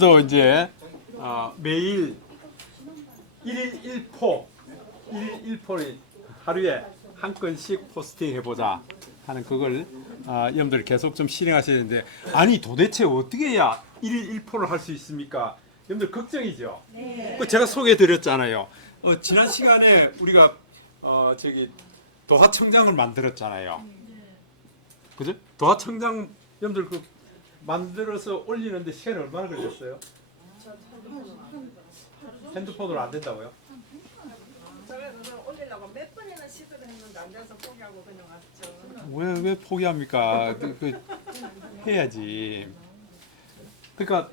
또 이제 매일 1일 1포, 1일 1포를 하루에 한 건씩 포스팅 해보자 하는 그걸 여러분들 계속 좀 실행하셔야 되는데, 아니 도대체 어떻게 해야 1일 1포를 할 수 있습니까? 여러분들 걱정이죠? 네. 제가 소개해 드렸잖아요. 지난 시간에 우리가 저기 도하청장을 만들었잖아요. 그죠? 도하청장 여러분들 그 만들어서 올리는데 시간이 얼마나 걸렸어요? 핸드폰으로 안 된다고요? 제가 그걸 올리려고 몇 번이나 시도를 했는데 안 돼서 포기하고 그냥 왔죠. 왜 포기합니까? 해야지. 그러니까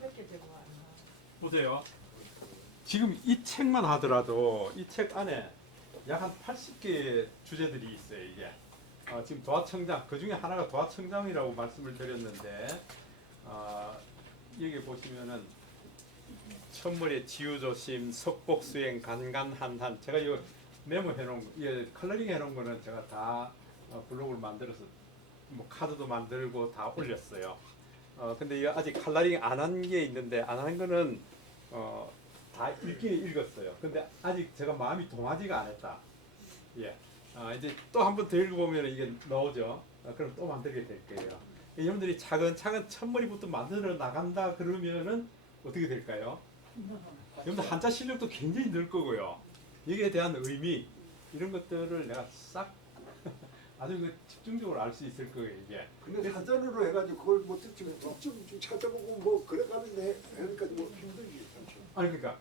보세요. 지금 이 책만 하더라도 이 책 안에 약 한 80개 주제들이 있어요. 이게 지금 도하청장, 그 중에 하나가 도하청장이라고 말씀을 드렸는데, 여기 보시면은 천물의 지유조심, 석복수행, 간간한한, 제가 이거 메모해 놓은 컬러링 해 놓은 거는 제가 다 블로그를 만들어서 뭐 카드도 만들고 다 올렸어요. 근데 이거 아직 컬러링 안 한 게 있는데, 안 한 거는 다 읽기는 읽었어요. 근데 아직 제가 마음이 동하지가 않았다. 예. 이제 또 한 번 더 읽어보면 이게 나오죠. 그럼 또 만들게 될 거예요. 여러분들이 차근차근 첫머리부터 만들어 나간다 그러면은 어떻게 될까요? 여러분들 한자 실력도 굉장히 늘 거고요. 여기에 대한 의미 이런 것들을 내가 싹 아주 집중적으로 알 수 있을 거예요. 이게. 근데 사전으로 해가지고 그걸 뭐 좀 찾아보고 뭐 그래가면서 하니까 뭐 힘들지. 아니 그러니까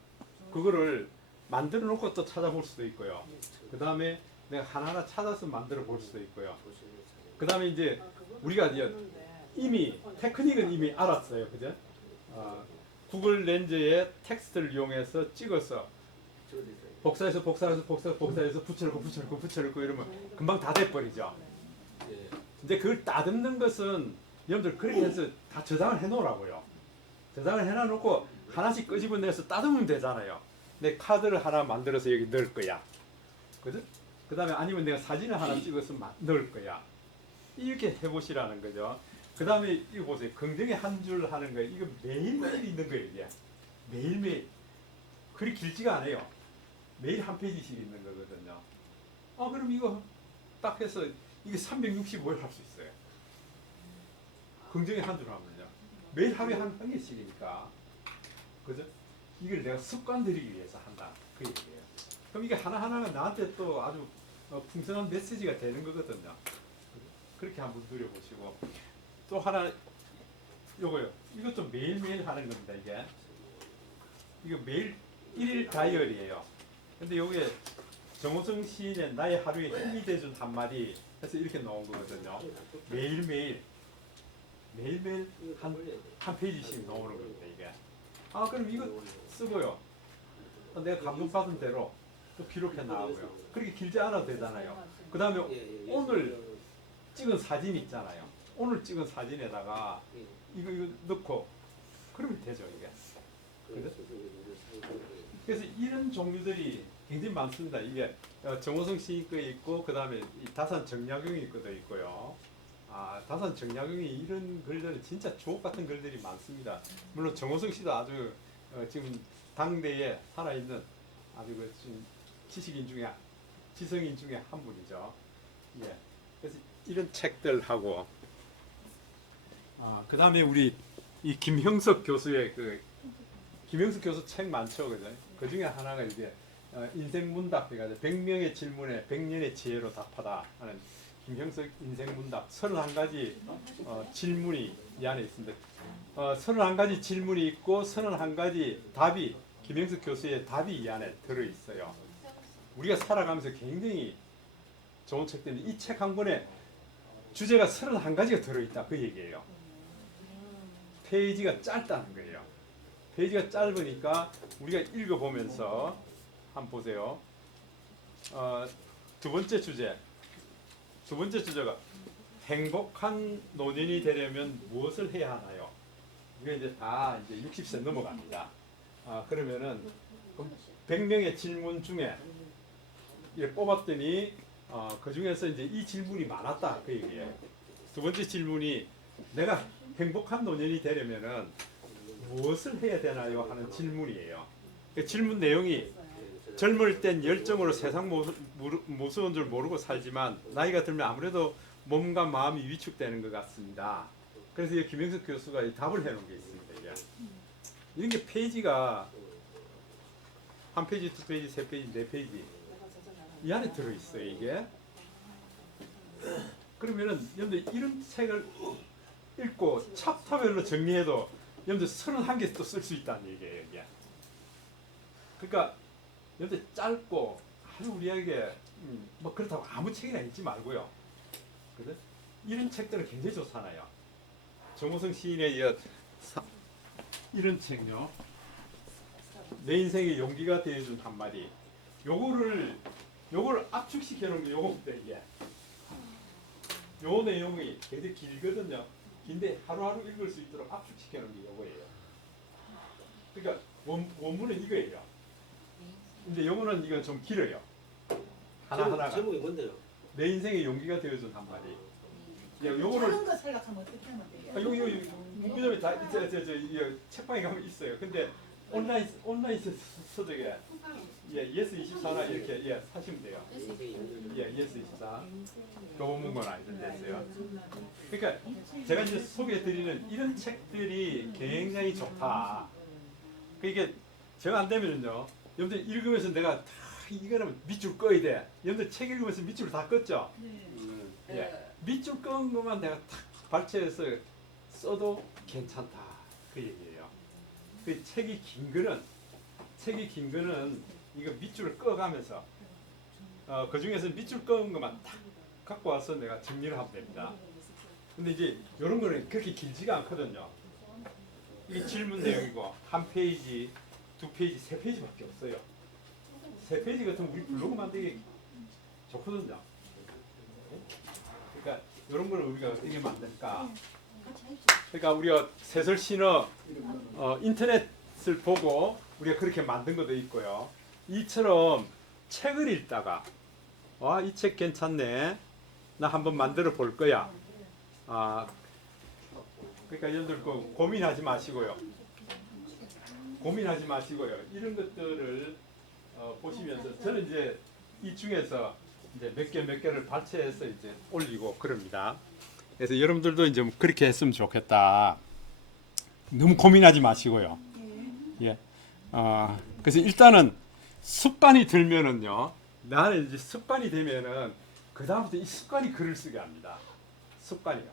그거를 만들어 놓고 또 찾아볼 수도 있고요. 그 다음에 내가 하나하나 찾아서 만들어 볼 수도 있고요. 그 다음에 이제 우리가 이제 이미 테크닉은 이미 알았어요, 그죠? 구글 렌즈에 텍스트를 이용해서 찍어서 복사해서 붙여넣고 이러면 금방 다 돼버리죠. 근데 그걸 따듬는 것은 여러분들 그렇게 해서 다 저장을 해놓으라고요. 저장을 해놔놓고 하나씩 끄집어내서 따듬으면 되잖아요. 내 카드를 하나 만들어서 여기 넣을 거야, 그죠? 그 다음에 아니면 내가 사진을 하나 찍어서 넣을 거야. 이렇게 해보시라는 거죠. 그 다음에 이거 보세요. 긍정의 한 줄 하는 거예요. 이거 매일매일 있는 거예요. 이게 매일매일. 그리 길지가 않아요. 매일 한 페이지씩 있는 거거든요. 그럼 이거 딱 해서 이게 365일 할 수 있어요. 긍정의 한 줄 하면요. 매일 하루에 한 개씩이니까. 그죠? 이걸 내가 습관 들이기 위해서 한다. 그 얘기예요. 그럼 이게 하나하나가 나한테 또 아주 풍성한 메시지가 되는 거거든요. 그렇게 한번 누려보시고. 또 하나, 요거요. 이것도 매일매일 하는 겁니다, 이게. 이거 매일 1일 다이어리예요. 근데 요게 정호성 시인의 나의 하루에 힘이 돼준 한마디 해서 이렇게 나온 거거든요. 매일매일 한 페이지씩 나오는 겁니다, 이게. 그럼 이거 쓰고요. 내가 감동받은 대로 또 기록해 나가고요. 그렇게 길지 않아도 되잖아요. 그 다음에 오늘 찍은 사진 있잖아요. 오늘 찍은 사진에다가 이거 넣고 그러면 되죠, 이게. 그죠? 그래서 이런 종류들이 굉장히 많습니다. 이게 정호성 시인 거 있고, 그 다음에 다산 정약용이 거도 있고요. 다산 정약용이 이런 글들 진짜 주옥 같은 글들이 많습니다. 물론 정호성 씨도 아주 지금 당대에 살아있는 아주 좀 지식인 중에 지성인 중에 한 분이죠. 예. 그래서 이런 책들하고 그 다음에 우리 이 김형석 교수의 김형석 교수 책 많죠, 그죠? 그 중에 하나가 이제 인생 문답 해가지고 100명의 질문에 100년의 지혜로 답하다 하는 김형석 인생 문답 31가지 질문이 이 안에 있습니다. 31가지 질문이 있고 31가지 답이 김형석 교수의 답이 이 안에 들어 있어요. 우리가 살아가면서 굉장히 좋은 책들인데 이 책 한 권에 주제가 31가지가 들어 있다, 그 얘기예요. 페이지가 짧다는 거예요. 페이지가 짧으니까 우리가 읽어보면서 한번 보세요. 두 번째 주제가 행복한 노년이 되려면 무엇을 해야 하나요? 이게 이제 다 이제 60세 넘어갑니다. 그러면은 100명의 질문 중에 뽑았더니 그 중에서 이제 이 질문이 많았다, 그 얘기예요. 두 번째 질문이 내가 행복한 노년이 되려면은 무엇을 해야 되나요? 하는 질문이에요. 그 질문 내용이 젊을 땐 열정으로 세상 무서운 줄 모르고 살지만 나이가 들면 아무래도 몸과 마음이 위축되는 것 같습니다. 그래서 이 김영석 교수가 이 답을 해놓은 게 있습니다. 이게. 이런 게 페이지가 한 페이지, 두 페이지, 세 페이지, 네 페이지 이 안에 들어있어요. 이게. 그러면은 여러분들 이런 책을 읽고 챕터별로 정리해도 여러분들 31개 또 쓸 수 있다는 얘기예요. 이게. 그러니까 여러분들 짧고 아주 우리에게 뭐 그렇다고 아무 책이나 읽지 말고요. 그래? 이런 책들은 굉장히 좋잖아요. 정호성 시인의 이런 책요. 내 인생의 용기가 되어준 한마디. 요거를 압축시켜 놓은 게 요겁니다. 이게. 요 내용이 굉장히 길거든요. 긴데 하루하루 읽을 수 있도록 압축시켜 놓은 게 요거예요. 그러니까 원문은 이거예요. 근데 요거는 이건 좀 길어요. 하나하나가. 제목이 뭔데요? 내 인생의 용기가 되어준 한마디. 야, 요거를 작은 거 생각하면 어떻게 하면 돼요? 여기 문구점에 다 책방에 가면 있어요. 근데 온라인 서적에 예스 24나 이렇게 사시면 돼요. 예스 24. 교보문고는 아니던데 있어요. 그러니까 제가 이제 소개해드리는 이런 책들이 굉장히 좋다. 그게 제가 안 되면은요. 여러분들 읽으면서 내가 다 이거는 밑줄 꺼야 돼. 여러분들 책 읽으면서 밑줄 다 껐죠? 예. 밑줄 끄는 것만 내가 탁 발췌해서 써도 괜찮다. 그 얘기예요. 그 책이 긴 거는 이거 밑줄을 꺼가면서 그 중에서 밑줄 끄는 것만 딱 갖고 와서 내가 정리를 하면 됩니다. 근데 이제 이런 거는 그렇게 길지가 않거든요. 이게 질문 내용이고 한 페이지, 두 페이지, 세 페이지밖에 없어요. 세 페이지 같으면 우리 블로그 만들기 좋거든요. 그러니까 이런 걸 우리가 어떻게 만들까? 그러니까 우리가 세설신어 인터넷을 보고 우리가 그렇게 만든 것도 있고요. 이처럼 책을 읽다가 이 책 괜찮네. 나 한번 만들어 볼 거야. 그러니까 여러분들 고민하지 마시고요. 이런 것들을 보시면서 저는 이제 이 중에서 이제 몇 개를 발췌해서 이제 올리고 그럽니다. 그래서 여러분들도 이제 그렇게 했으면 좋겠다. 너무 고민하지 마시고요. 예. 그래서 일단은 습관이 들면은요. 나는 이제 습관이 되면은 그 다음부터 이 습관이 글을 쓰게 합니다. 습관이요.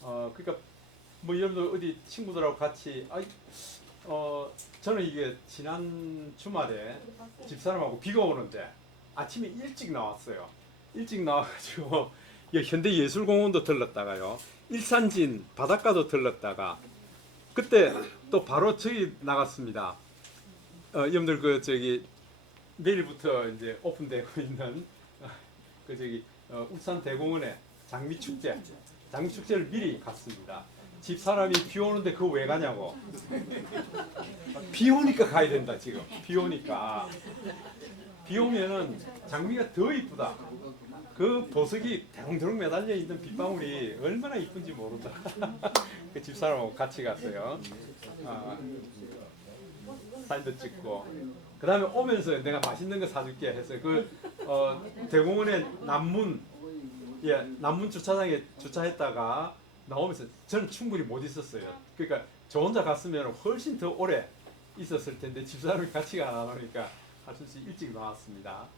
그러니까 뭐 여러분들 어디 친구들하고 같이 저는 이게 지난 주말에 집사람하고 비가 오는데 아침에 일찍 나왔어요. 일찍 나와가지고 현대예술공원도 들렀다가요. 일산진 바닷가도 들렀다가 그때 또 바로 저기 나갔습니다. 여러분들 내일부터 이제 오픈되고 있는 울산 대공원에 장미축제를 미리 갔습니다. 집사람이 비 오는데 그거 왜 가냐고. 비 오니까 가야 된다 지금. 비 오니까. 비 오면은 장미가 더 이쁘다. 그 보석이 대롱대롱 매달려 있는 빗방울이 얼마나 이쁜지 모른다. 그 집사람하고 같이 갔어요. 사진도 찍고. 그 다음에 오면서 내가 맛있는 거 사줄게 해서 대공원의 남문 주차장에 주차했다가 나오면서 저는 충분히 못 있었어요. 그러니까 저 혼자 갔으면 훨씬 더 오래 있었을 텐데 집사람이 같이 가 나오니까 아주 일찍 나왔습니다.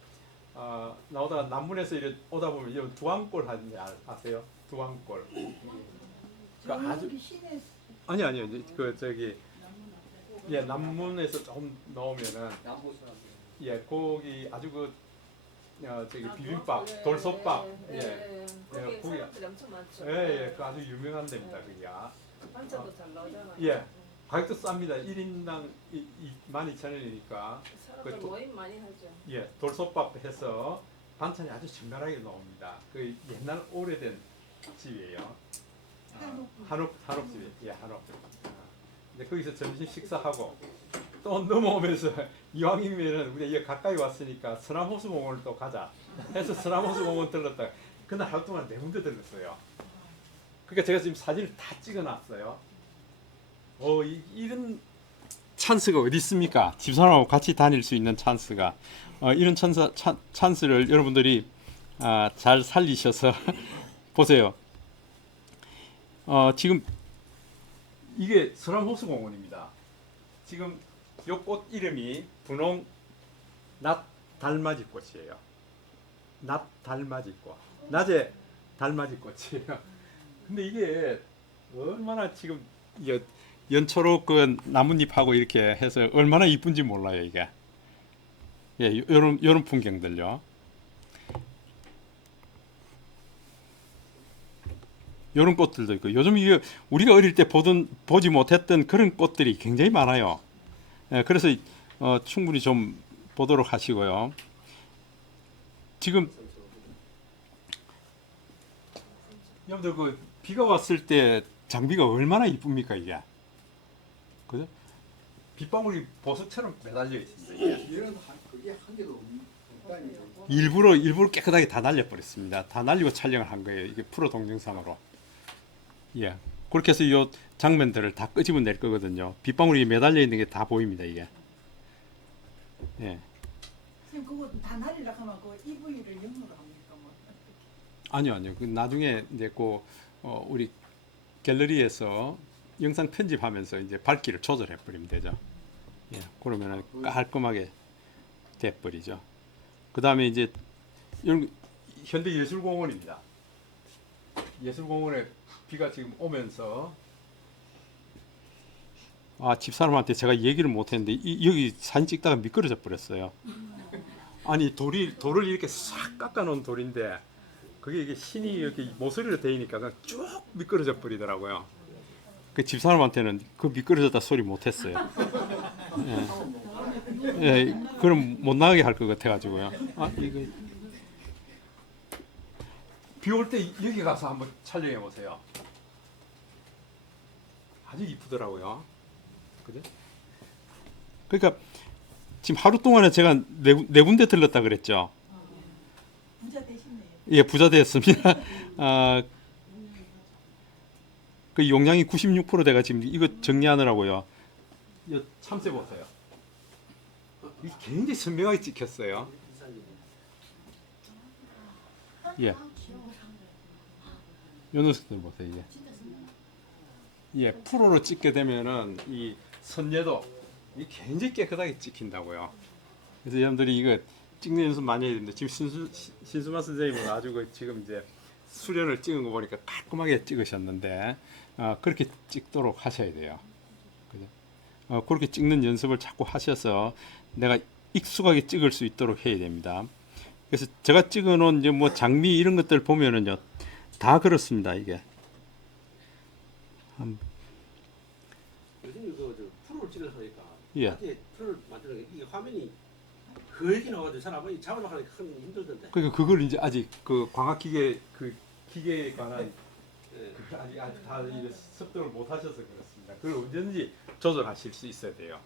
나오다가 남문에서 이렇게 오다 보면 이런 두왕골 하는지 아세요? 두왕골. 아주 아니요. 남문에서 조금 나오면은 거기 아주 비빔밥, 돌솥밥, 거기 사람들이 엄청 많죠. 그 아주 유명한 데입니다. 그게. 반찬도 잘 나오잖아요. 가격도 쌉니다. 1인당 12,000원이니까. 사람들 모임 많이 하죠. 돌솥밥 해서 반찬이 아주 정갈하게 나옵니다. 그 옛날 오래된 집이에요. 한옥집이에요. 한옥. 근데 거기서 점심 식사하고 또 넘어오면서 이왕이면은 우리 가까이 왔으니까 서남호수공원을 또 가자 해서 서남호수공원 들렀다가 그날 하루 동안 네 군데 들렀어요. 그러니까 제가 지금 사진을 다 찍어놨어요. 이런 찬스가 어디 있습니까? 집사람하고 같이 다닐 수 있는 찬스가 이런 찬스를 여러분들이 잘 살리셔서 보세요. 지금 이게 서람호수공원입니다. 지금 이 꽃 이름이 분홍 낫 달맞이 꽃이에요. 낫 달맞이 꽃. 낮에 달맞이 꽃이에요. 근데 이게 얼마나 지금 연초록 그 나뭇잎하고 이렇게 해서 얼마나 이쁜지 몰라요 이게. 예, 요런 풍경들요. 요런 꽃들도 있고 요즘 이게 우리가 어릴 때 보지 못했던 그런 꽃들이 굉장히 많아요. 예, 그래서 충분히 좀 보도록 하시고요. 지금 여러분들 그 비가 왔을 때 장비가 얼마나 이쁩니까 이게. 그죠? 빗방울이 보석처럼 매달려 있습니다. 이게. 이런 그게 한 개도 없다니. 일부러 깨끗하게 다 날려버렸습니다. 다 날리고 촬영을 한 거예요. 이게 프로 동영상으로. 예. 그렇게 해서 이 장면들을 다 끄집어낼 거거든요. 빗방울이 매달려 있는 게 다 보입니다. 이게. 예. 선생님 그거 다 날리라 하면 그 EV를 영어로 합니까? 뭐 아니요. 그 나중에 이제 우리 갤러리에서 영상 편집하면서 이제 밝기를 조절해 버리면 되죠. 예. 그러면은 깔끔하게 돼 버리죠. 그다음에 이제 이런 현대예술공원입니다. 예술공원에 비가 지금 오면서 집사람한테 제가 얘기를 못했는데 여기 사진 찍다가 미끄러져 버렸어요. 아니 돌을 이렇게 싹 깎아놓은 돌인데 그게 이게 신이 이렇게 모서리로 되니까 그냥 쭉 미끄러져 버리더라고요. 그 집사람한테는 그 미끄러졌다 소리 못했어요. 예, 그럼 못 나가게 할 것 같아가지고요. 이거 비 올 때 여기 가서 한번 촬영해 보세요. 아주 이쁘더라고요. 그죠? 그러니까 지금 하루 동안에 제가 네 군데 들렀다 그랬죠. 부자 되시네요. 예, 부자 됐습니다. 그 용량이 96% 돼가 지금 이거 정리하느라고요. 이 참새 보세요. 이게 굉장히 선명하게 찍혔어요. 예. 요 녀석들 보세요. 이게. 예, 프로로 찍게 되면은 이 선예도 이 굉장히 깨끗하게 찍힌다고요. 그래서 여러분들이 이거 찍는 연습 많이 해야 됩니다. 지금 신수만 선생님은 아주 지금 이제 수련을 찍은 거 보니까 깔끔하게 찍으셨는데 그렇게 찍도록 하셔야 돼요. 그죠? 그렇게 찍는 연습을 자꾸 하셔서 내가 익숙하게 찍을 수 있도록 해야 됩니다. 그래서 제가 찍어놓은 이제 뭐 장미 이런 것들 보면은요 다 그렇습니다. 이게. 요즘 프로를 찍어서 하니까 예. 프로를 만드는 게 이게 화면이 거액이 나와가지고 사람이 잡으려고 하니까 큰 힘들던데. 그러니까 그걸 이제 아직 그 광학기계 그 기계에 관한 예. 아직 다 습득을 못 하셔서 그렇습니다. 그걸 언제든지 조절하실 수 있어야 돼요.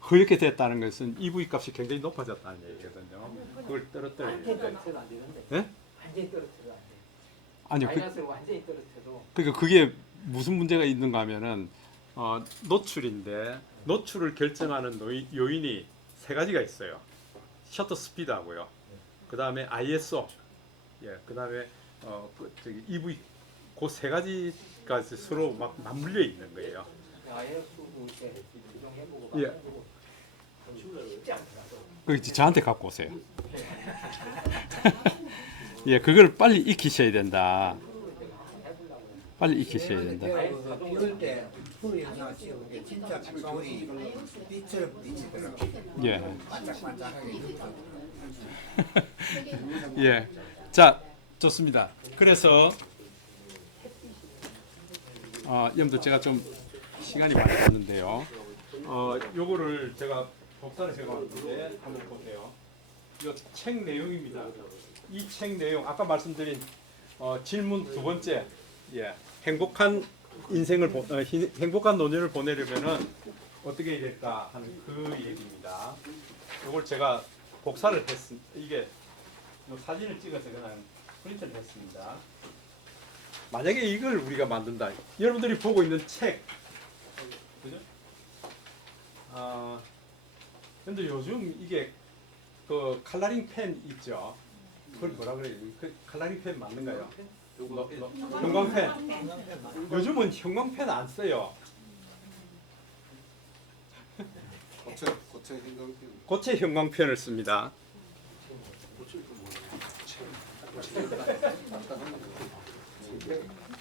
그렇게 됐다는 것은 EV 값이 굉장히 높아졌다는 얘기거든요. 그걸 떨어뜨려야 완전히 돼요. 떨어뜨려 안 되는데. 예? 완전히 떨어뜨려 안 돼. 아니요. 마이너스를 완전히 떨어뜨려도 그러니까 그게 무슨 문제가 있는가 하면은 노출인데 노출을 결정하는 요인이 세 가지가 있어요. 셔터 스피드하고요. 그 다음에 ISO, 예, 그 다음에 EV 그 세 가지가 서로 막 맞물려 있는 거예요. 아예 수고 이렇게 조정해보고 예. 해보고 쉽지 않더라도. 그 이제 저한테 갖고 오세요. 예, 그걸 빨리 익히셔야 된다. 빨리 익히셔야 된다. 비올 때 프로 영상 찍은 게 진짜 돌이 빛처럼 비치더라고요. 예. 반짝반짝하게. 예. 자, 좋습니다. 그래서 여러분들 제가 좀 시간이 많이 갔는데요. 요거를 제가 복사를 제가 왔는데 한번 보세요. 이 책 내용입니다. 이 책 내용 아까 말씀드린 질문 두 번째, 예, 행복한 인생을 행복한 노년을 보내려면은 어떻게 해야 될까 하는 그 얘기입니다. 이걸 제가 복사를 했습니다. 이게 사진을 찍어서 그냥 프린트를 했습니다. 만약에 이걸 우리가 만든다, 여러분들이 보고 있는 책, 그죠? 근데 요즘 이게 그 칼라링 펜 있죠? 그걸 뭐라 그래요? 그 칼라링 펜 맞는가요? 형광펜. 요즘은 형광펜 안 써요. 고체 행동편. 고체 형광펜을 씁니다.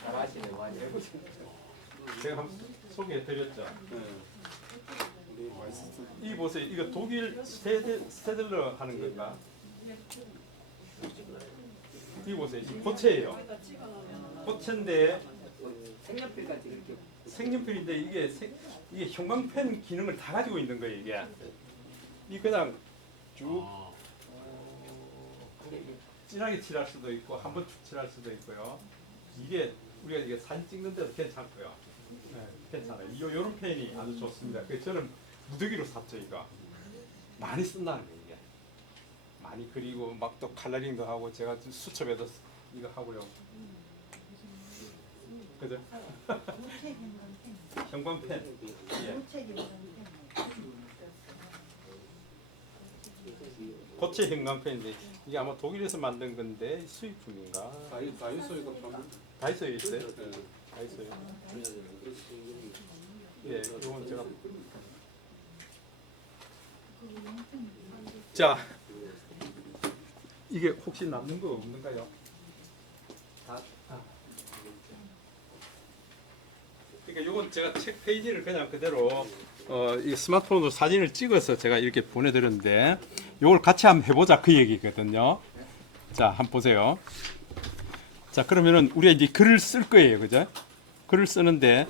잘하시네 많이. 제가 한번 소개해드렸죠. 이 보세요. 이거 독일 스테들러 하는 건가? 이 보세요. 이 고체예요. 고체인데 색연필 같이 이렇게. 색연필인데 이게 형광펜 기능을 다 가지고 있는 거예요. 이 그냥 쭉 진하게 칠할 수도 있고 한번 쭉 칠할 수도 있고요. 이게 우리가 이게 사진 찍는 데도 괜찮고요. 네, 괜찮아요. 요런 펜이 아주 좋습니다. 그래서 저는 무더기로 샀죠. 이거 많이 쓴다는 거예요. 이게 많이 그리고 막 또 컬러링도 하고 제가 수첩에도 이거 하고요. 그죠? 고체 형광펜. 형광펜. 예. 고체 형광펜. 고체 형광펜인데 이게 아마 독일에서 만든 건데 수입품인가? 다이소에도 파는. 다이소에 있어요? 다이소에. 예, 이건 제가. 자, 이게 혹시 남는 거 없는가요? 그러니까 이건 제가 책 페이지를 그냥 그대로 이 스마트폰으로 사진을 찍어서 제가 이렇게 보내드렸는데 이걸 같이 한번 해보자 그 얘기거든요. 자, 한번 보세요. 자, 그러면은 우리가 이제 글을 쓸 거예요, 그죠? 글을 쓰는데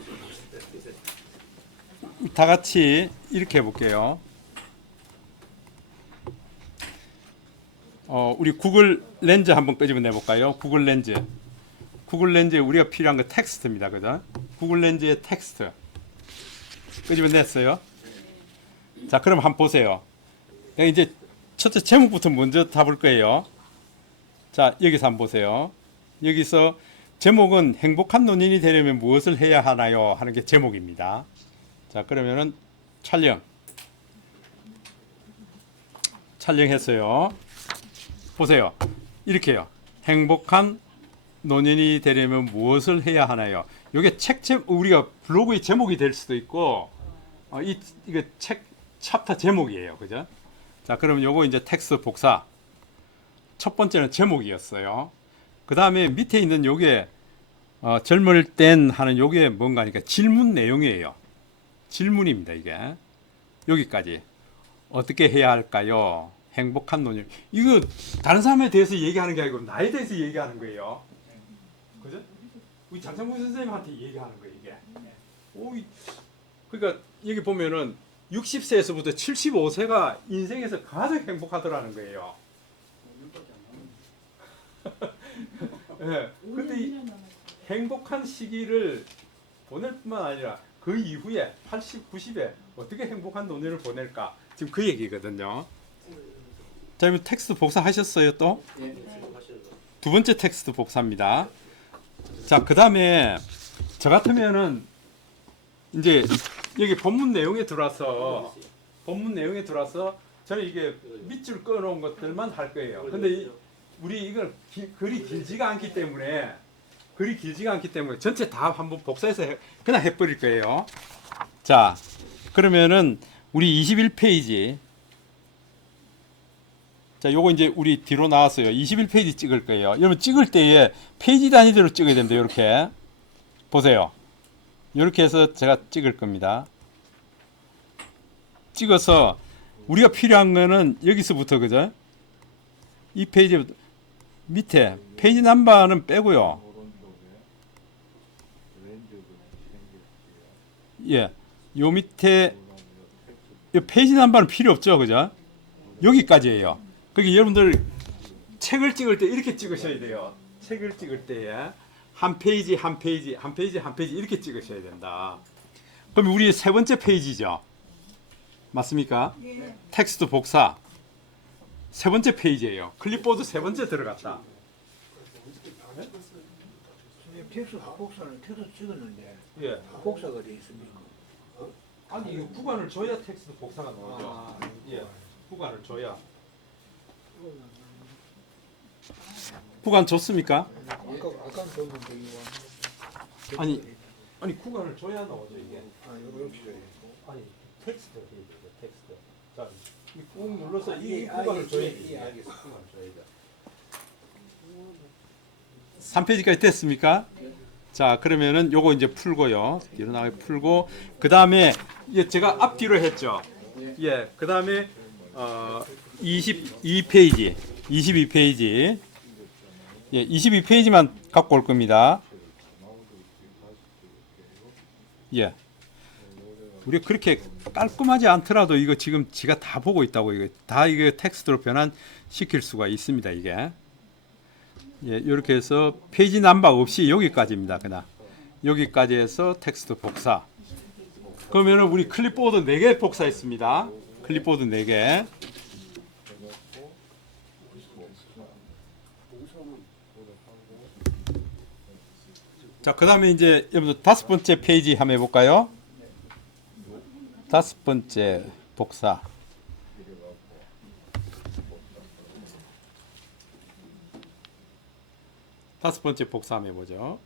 다 같이 이렇게 해볼게요. 우리 구글 렌즈 한번 끄집어내 볼까요? 구글 렌즈. 구글 렌즈에 우리가 필요한 거 텍스트입니다, 그죠? 구글 렌즈의 텍스트 끄집어냈어요. 자, 그럼 한번 보세요. 내가 이제 첫째 제목부터 먼저 답을 거예요. 자, 여기서 한번 보세요. 여기서 제목은 행복한 노년이 되려면 무엇을 해야 하나요? 하는 게 제목입니다. 자, 그러면은 촬영했어요. 보세요. 이렇게요. 행복한 노년이 되려면 무엇을 해야 하나요? 이게 우리가 블로그의 제목이 될 수도 있고, 이거 책 챕터 제목이에요, 그죠? 자, 그럼 요거 이제 텍스트 복사. 첫 번째는 제목이었어요. 그 다음에 밑에 있는 요게 젊을 땐 하는 요게 뭔가 하니까 질문 내용이에요. 질문입니다, 이게. 여기까지. 어떻게 해야 할까요? 행복한 노년. 이거 다른 사람에 대해서 얘기하는 게 아니고 나에 대해서 얘기하는 거예요. 그죠? 우리 장창구 선생님한테 얘기하는 거예요, 이게. 그러니까 여기 보면은 60세에서부터 75세가 인생에서 가장 행복하더라는 거예요. 네. 근데 이 행복한 시기를 보낼 뿐만 아니라 그 이후에 80, 90에 어떻게 행복한 노년을 보낼까? 지금 그 얘기거든요. 자, 그럼 텍스트 복사하셨어요, 또? 두 번째 텍스트 복사입니다. 자, 그 다음에 저 같으면은 이제 여기 본문 내용에 들어와서 저는 이게 밑줄 꺼놓은 것들만 할 거예요. 근데 우리 이걸 글이 길지가 않기 때문에 전체 다 한번 복사해서 그냥 해버릴 거예요. 자, 그러면은 우리 21페이지. 자, 요거 이제 우리 뒤로 나왔어요. 21페이지 찍을 거예요. 여러분 찍을 때에 페이지 단위대로 찍어야 됩니다. 이렇게 보세요. 이렇게 해서 제가 찍을 겁니다. 찍어서 우리가 필요한 거는 여기서부터, 그죠? 이 페이지부터 밑에 페이지 넘버는 빼고요. 예, 요 밑에 이 페이지 넘버는 필요 없죠, 그죠? 여기까지예요. 그러니까 여러분들 책을 찍을 때 이렇게 찍으셔야 돼요. 책을 찍을 때에 한 페이지 한 페이지 한 페이지 한 페이지 이렇게 찍으셔야 된다. 그럼 우리 세 번째 페이지죠. 맞습니까? 예. 텍스트 복사 세 번째 페이지예요. 클립보드 세 번째 들어갔다. 텍스트 복사는 텍스트 찍었는데 예. 복사가 돼 있습니까? 아니 이거 구간을 줘야 텍스트 복사가 나오죠. 예, 구간을 줘야. 구간 줬습니까? 아까 줬는데 이거 아니 구간을 줘야 나오죠 이게. 이거 필요해. 아니 텍스트를 해야 돼요. 텍스트. 자, 이 꾹 눌러서 이 구간을 줘야 돼요. 알겠어. 구간을 줘야 돼요. 3페이지까지 됐습니까? 자, 그러면은 요거 이제 풀고요. 뒤로 나가게 풀고 그 다음에 제가 앞뒤로 했죠. 예, 그 다음에 22페이지, 22페이지. 예, 22페이지만 갖고 올 겁니다. 예. 우리 그렇게 깔끔하지 않더라도 이거 지금 지가 다 보고 있다고 이거 다 이거 텍스트로 변환시킬 수가 있습니다, 이게. 예, 이렇게 해서 페이지 넘버 없이 여기까지입니다. 그냥 여기까지 해서 텍스트 복사. 그러면은 우리 클립보드 4개 복사했습니다. 클립보드 4개. 자, 그다음에 이제 여러분들 5번째 페이지 한번 해볼까요? 5번째 복사. 다섯 번째 복사 한번 해보죠.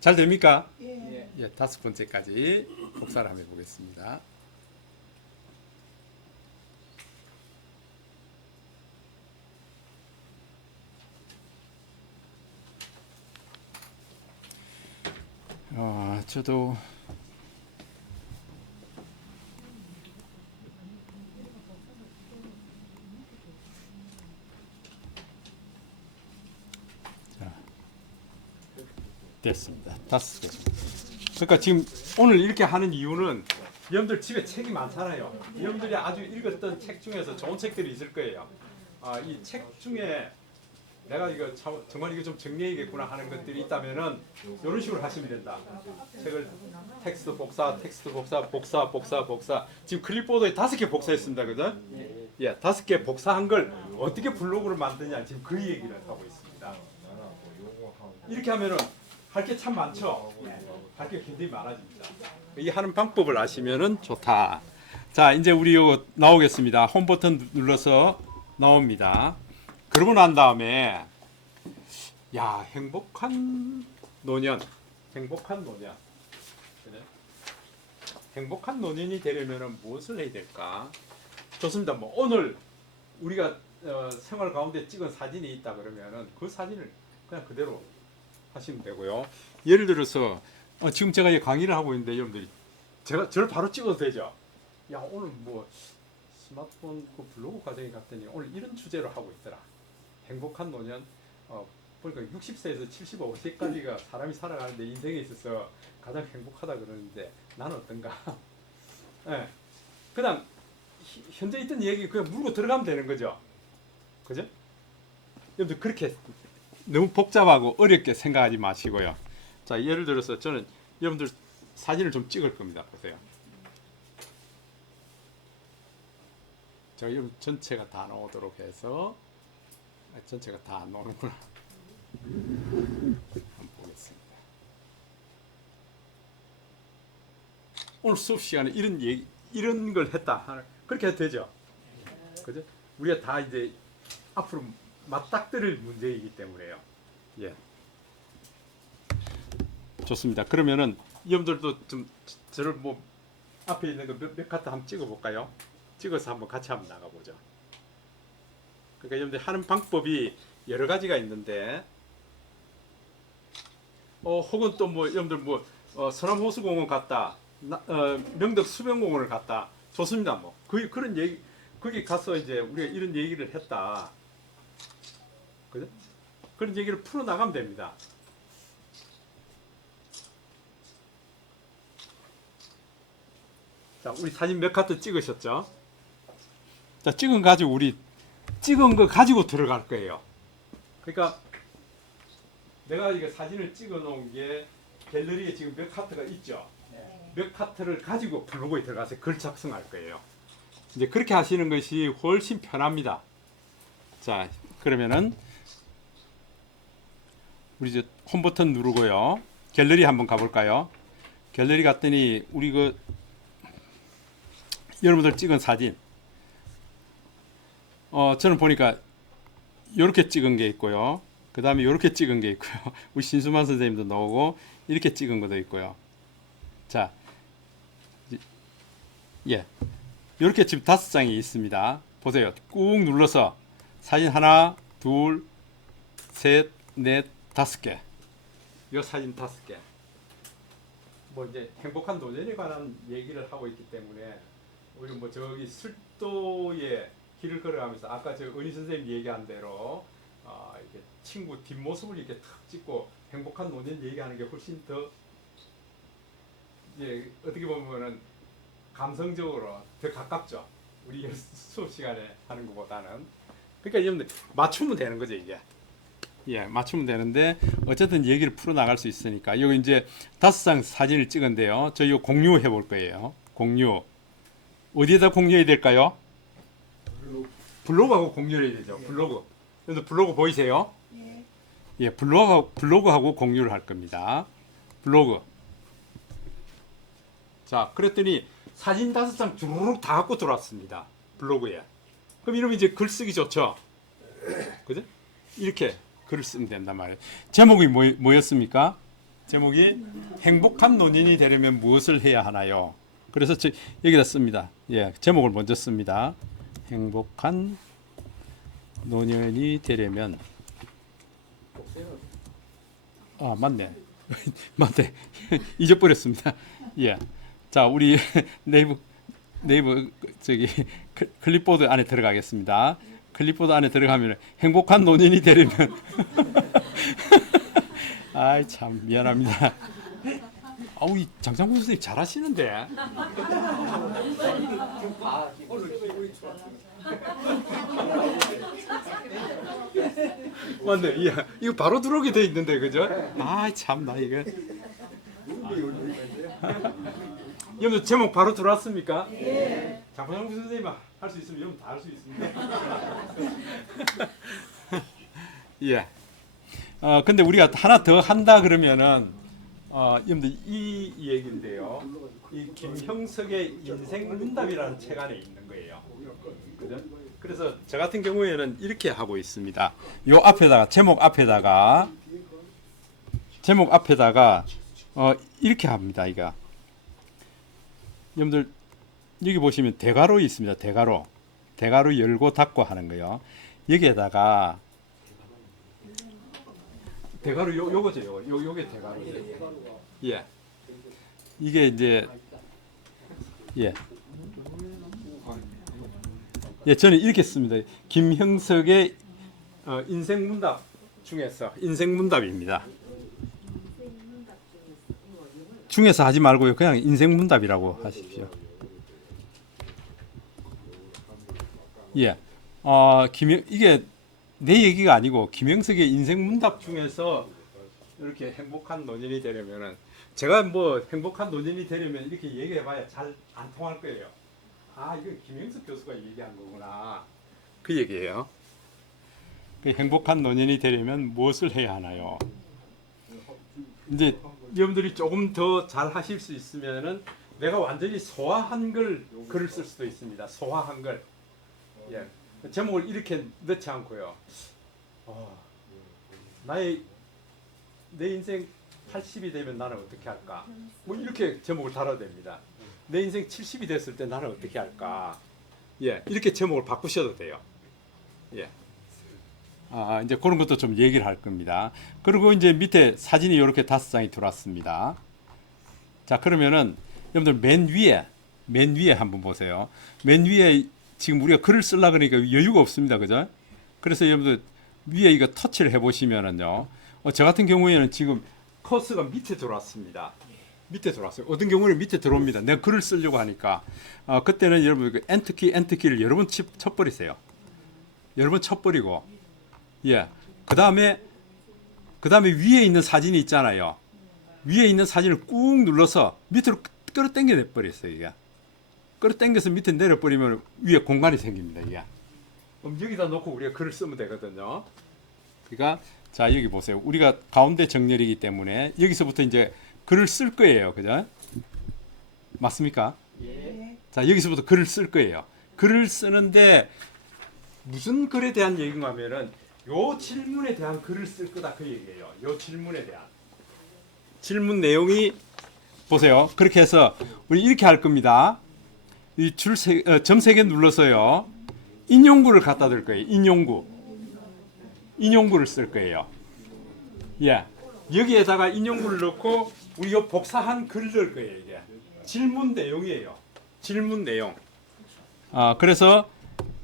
잘 됩니까? 예. 예, 다섯 번째까지 복사를 한번 해보겠습니다. 저도 됐습니다. 다섯 개. 그러니까 지금 오늘 이렇게 하는 이유는 여러분들 집에 책이 많잖아요. 여러분들이 아주 읽었던 책 중에서 좋은 책들이 있을 거예요. 이 책 중에 내가 이거 정말 이거 좀 정리해야겠구나 하는 것들이 있다면은 이런 식으로 하시면 된다. 책을 텍스트 복사, 텍스트 복사, 복사, 복사, 복사. 지금 클립보드에 5개 복사했습니다, 그죠? 예, 5개 복사한 걸 어떻게 블로그를 만드냐 지금 그 얘기를 하고 있습니다. 이렇게 하면은 할 게 참 많죠. 할 게 굉장히 많아집니다. 이 하는 방법을 아시면은 좋다. 자, 이제 우리 이거 나오겠습니다. 홈 버튼 눌러서 나옵니다. 그러고 난 다음에 야, 행복한 노년. 그래? 행복한 노년이 되려면은 무엇을 해야 될까? 좋습니다. 뭐 오늘 우리가 생활 가운데 찍은 사진이 있다 그러면은 그 사진을 그냥 그대로 하시면 되고요. 예를 들어서 지금 제가 이 강의를 하고 있는데 여러분들이 저를 바로 찍어도 되죠. 야, 오늘 뭐 스마트폰 그 블로그 과정에 갔더니 오늘 이런 주제로 하고 있더라. 행복한 노년. 보니까 60세에서 75세까지가 사람이 살아가는데 인생에 있어서 가장 행복하다 그러는데 나는 어떤가? 네. 그냥 현재 있던 얘기 그냥 물고 들어가면 되는 거죠. 그죠? 여러분들 그렇게 너무 복잡하고 어렵게 생각하지 마시고요. 자, 예를 들어서 저는 여러분들 사진을 좀 찍을 겁니다. 보세요. 제가 여러분 전체가 다 나오도록 해서 전체가 다 안 나오는구나. 한번 보겠습니다. 오늘 수업 시간에 이런 걸 했다. 그렇게 해도 되죠. 그죠? 우리가 다 이제 앞으로 맞닥뜨릴 문제이기 때문에요. 예. 좋습니다. 그러면은 여러분들도 좀 저를 뭐 앞에 있는 거 몇 카트 한번 찍어볼까요? 찍어서 한번 같이 한번 나가보죠. 그러니까 여러분들 하는 방법이 여러 가지가 있는데, 혹은 또 뭐 여러분들 뭐 서남호수공원 갔다, 명덕 수변공원을 갔다, 좋습니다. 뭐 그런 얘기 거기 가서 이제 우리가 이런 얘기를 했다. 그죠? 그런 얘기를 풀어 나가면 됩니다. 자, 우리 사진 몇 카트 찍으셨죠? 자, 찍은 거 가지고 들어갈 거예요. 그러니까 내가 이거 사진을 찍어 놓은 게 갤러리에 지금 몇 카트가 있죠? 몇 카트를 가지고 블로그에 들어가서 글 작성할 거예요. 이제 그렇게 하시는 것이 훨씬 편합니다. 자, 그러면은 우리 저 홈 버튼 누르고요. 갤러리 한번 가볼까요? 갤러리 갔더니 우리 그 여러분들 찍은 사진 저는 보니까 이렇게 찍은 게 있고요. 그 다음에 이렇게 찍은 게 있고요. 우리 신수만 선생님도 나오고 이렇게 찍은 것도 있고요. 자, 예, 이렇게 지금 5장이 있습니다. 보세요. 꾹 눌러서 사진 하나, 둘, 셋, 넷, 5개. 이 사진 5개. 뭐 이제 행복한 노년에 관한 얘기를 하고 있기 때문에 우리 뭐 저기 술도에 길을 걸어가면서 아까 저 은희 선생님 얘기한 대로 이렇게 친구 뒷모습을 이렇게 탁 찍고 행복한 노년 얘기하는 게 훨씬 더 이제 어떻게 보면은 감성적으로 더 가깝죠. 우리 수업 시간에 하는 것보다는. 그러니까 여러분들 맞추면 되는 거죠 이게. 예, 맞추면 되는데 어쨌든 얘기를 풀어 나갈 수 있으니까 여기 이제 5장 사진을 찍은데요. 저 이거 공유해 볼 거예요. 공유 어디에다 공유해야 될까요? 블로그하고 공유해야 되죠. 블로그. 그래서 블로그 보이세요? 예, 블로그하고 공유를 할 겁니다. 블로그. 자, 그랬더니 사진 5장 주르륵 다 갖고 들어왔습니다. 블로그에. 그럼 이러면 이제 글 쓰기 좋죠. 그죠? 이렇게 글을 쓰면 된단 말이에요. 제목이 뭐였습니까? 제목이 행복한 노년이 되려면 무엇을 해야 하나요? 그래서 여기다 씁니다. 예, 제목을 먼저 씁니다. 행복한 노년이 되려면 맞네. 맞네. 잊어버렸습니다. 예. 자, 우리 네이버 저기 클립보드 안에 들어가겠습니다. 클립보드 안에 들어가면 행복한 노년이 되려면 아이 참 미안합니다. 아우 이 장장군 선생님 잘하시는데. 맞네. 예. 이거 바로 들어오게 돼 있는데 그죠? 아이 참 나 이거. 여러분 제목 바로 들어왔습니까? 예. 장장군 선생님 할 수 있으면 여러분 다 할 수 있습니다. 예. 근데 우리가 하나 더 한다 그러면은 여러분들 이 얘기인데요. 이 김형석의 인생 문답이라는 책 안에 있는 거예요. 그죠? 그래서 저 같은 경우에는 이렇게 하고 있습니다. 요 앞에다가 제목 앞에다가 이렇게 합니다. 이거. 여러분들 여기 보시면 대괄호 있습니다. 대괄호 열고 닫고 하는 거요. 여기에다가 대괄호 요거죠. 요게 대괄호예요. 예. 이게 이제 예. 예, 저는 이렇게 씁니다. 김형석의 인생 문답 중에서 인생 문답입니다. 중에서 하지 말고요. 그냥 인생 문답이라고 하십시오. 예. 이게 내 얘기가 아니고 김영석의 인생 문답 중에서 이렇게 행복한 노년이 되려면은 제가 뭐 행복한 노년이 되려면 이렇게 얘기해봐야 잘 안 통할 거예요. 이건 김영석 교수가 얘기한 거구나. 그 얘기예요. 그 행복한 노년이 되려면 무엇을 해야 하나요? 이제 여러분들이 조금 더 잘 하실 수 있으면은 내가 완전히 소화한 글을 쓸 수도 있습니다. 소화한 글. 예. 제목을 이렇게 넣지 않고요. 내 인생 80이 되면 나는 어떻게 할까? 뭐 이렇게 제목을 달아야 됩니다. 내 인생 70이 됐을 때 나는 어떻게 할까? 예, 이렇게 제목을 바꾸셔도 돼요. 예. 이제 그런 것도 좀 얘기를 할 겁니다. 그리고 이제 밑에 사진이 이렇게 5장이 들어왔습니다. 자, 그러면은 여러분들 맨 위에 한번 보세요. 맨 위에 지금 우리가 글을 쓰려고 그러니까 여유가 없습니다. 그죠? 그래서 여러분들 위에 이거 터치를 해보시면은요. 저 같은 경우에는 지금 커서가 밑에 들어왔습니다. 밑에 들어왔어요. 어떤 경우는 밑에 들어옵니다. 내가 글을 쓰려고 하니까. 그때는 여러분 그 엔터키를 여러 번 쳐버리세요. 여러 번 쳐버리고. 예. 그 다음에 위에 있는 사진이 있잖아요. 위에 있는 사진을 꾹 눌러서 밑으로 끌어당겨 내버렸어요. 이게. 끌어당겨서 밑에 내려버리면 위에 공간이 생깁니다. 이게. 그럼 여기다 놓고 우리가 글을 쓰면 되거든요. 그러니까 자, 여기 보세요. 우리가 가운데 정렬이기 때문에 여기서부터 이제 글을 쓸 거예요. 그죠? 맞습니까? 예. 자, 여기서부터 글을 쓸 거예요. 글을 쓰는데 무슨 글에 대한 얘기인가 하면은 요 질문에 대한 글을 쓸 거다 그 얘기예요. 요 질문에 대한. 질문 내용이 보세요. 그렇게 해서 우리 이렇게 할 겁니다. 이 점 3개 눌러서요. 인용구를 갖다 댈 거예요. 인용구를 쓸 거예요. 예. 여기에다가 인용구를 넣고 우리 요 복사한 글을 넣을 거예요. 이게 질문 내용이에요. 질문 내용. 그래서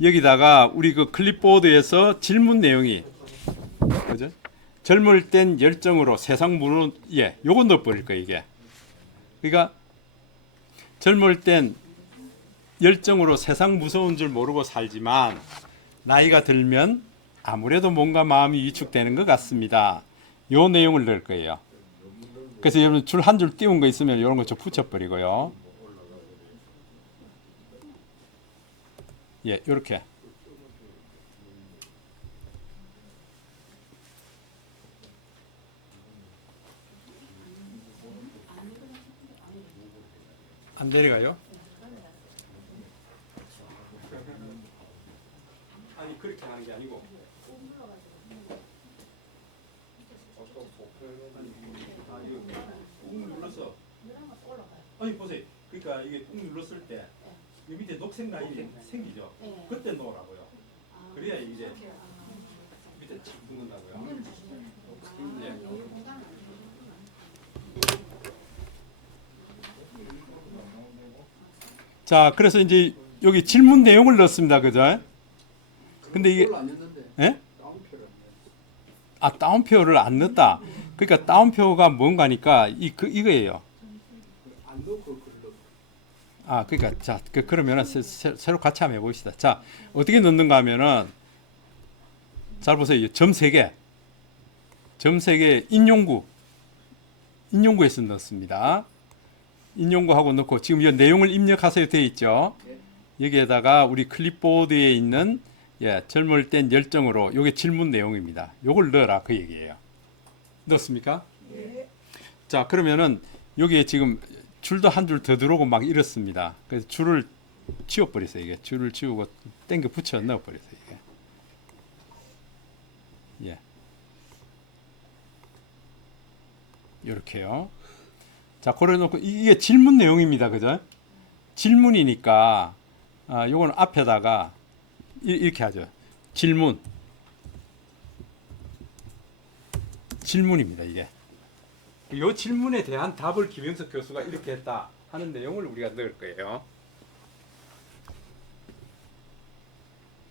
여기다가 우리 그 클립보드에서 질문 내용이 그죠? 젊을 땐 열정으로 세상 무는 예, 요거 넣어버릴 거예요 이게. 그러니까 젊을 땐 열정으로 세상 무서운 줄 모르고 살지만 나이가 들면 아무래도 뭔가 마음이 위축되는 것 같습니다. 요 내용을 넣을 거예요. 그래서 여러분 줄 한 줄 띄운 거 있으면 이런 거 좀 붙여버리고요. 예, 요렇게. 안 내려가요? 아니 그렇게 하는 게 아니고 이거 꾹 눌러서 아니 보세요. 그러니까 이게 꾹 눌렀을 때 이 밑에 녹색 라인이 생기죠. 그때 놓으라고요. 그래야 이제 밑에 착 붙는다고요. 예. 자, 그래서 이제 여기 질문 내용을 넣습니다. 그죠? 근데 이게 예? 따옴표를 안 넣었다. 그러니까 따옴표가 뭔가니까 이거예요. 그러니까 자, 그러면은 새로 같이 한번 해봅시다. 자, 어떻게 넣는가 하면은 잘 보세요. 점 3개 인용구에서 넣습니다. 인용구하고 넣고 지금 이 내용을 입력하세요 되어 있죠. 여기에다가 우리 클립보드에 있는 젊을 땐 열정으로 요게 질문 내용입니다. 요걸 넣어라 그 얘기예요. 넣었습니까? 예. 자, 그러면은 여기에 지금 줄도 한 줄 더 들어오고 막 이렇습니다. 그래서 줄을 지워버리세요. 이게 줄을 지우고 땡겨 붙여 넣어버리세요. 이게. 예. 이렇게요. 자, 그래놓고 이게 질문 내용입니다. 그죠? 질문이니까 요거는 앞에다가 이렇게 하죠. 질문입니다. 이게. 이 질문에 대한 답을 김영석 교수가 이렇게 했다 하는 내용을 우리가 넣을 거예요.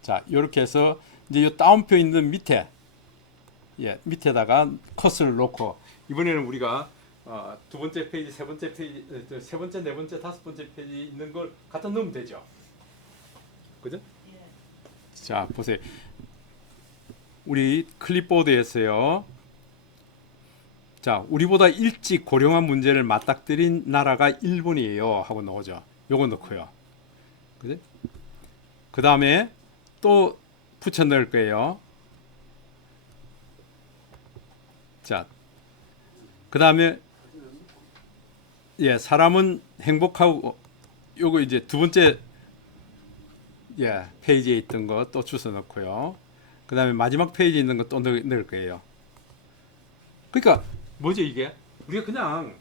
자, 이렇게 해서 이제 이 따옴표 있는 밑에 밑에다가 컷을 놓고 이번에는 우리가 두 번째 페이지, 세 번째 페이지, 세 번째, 네 번째, 다섯 번째 페이지 있는 걸 갖다 넣으면 되죠. 그죠? 자, 보세요. 우리 클립보드에서요. 자, 우리보다 일찍 고령화 문제를 맞닥뜨린 나라가 일본이에요 하고 나오죠. 요거 넣고요. 그죠? 그 다음에 또 붙여 넣을 거예요. 자, 그 다음에 사람은 행복하고 요거 이제 두 번째 페이지에 있던 거 또 주워 넣고요. 그 다음에 마지막 페이지에 있는 거 또 넣을 거예요. 그러니까 뭐죠 이게? 우리가 그냥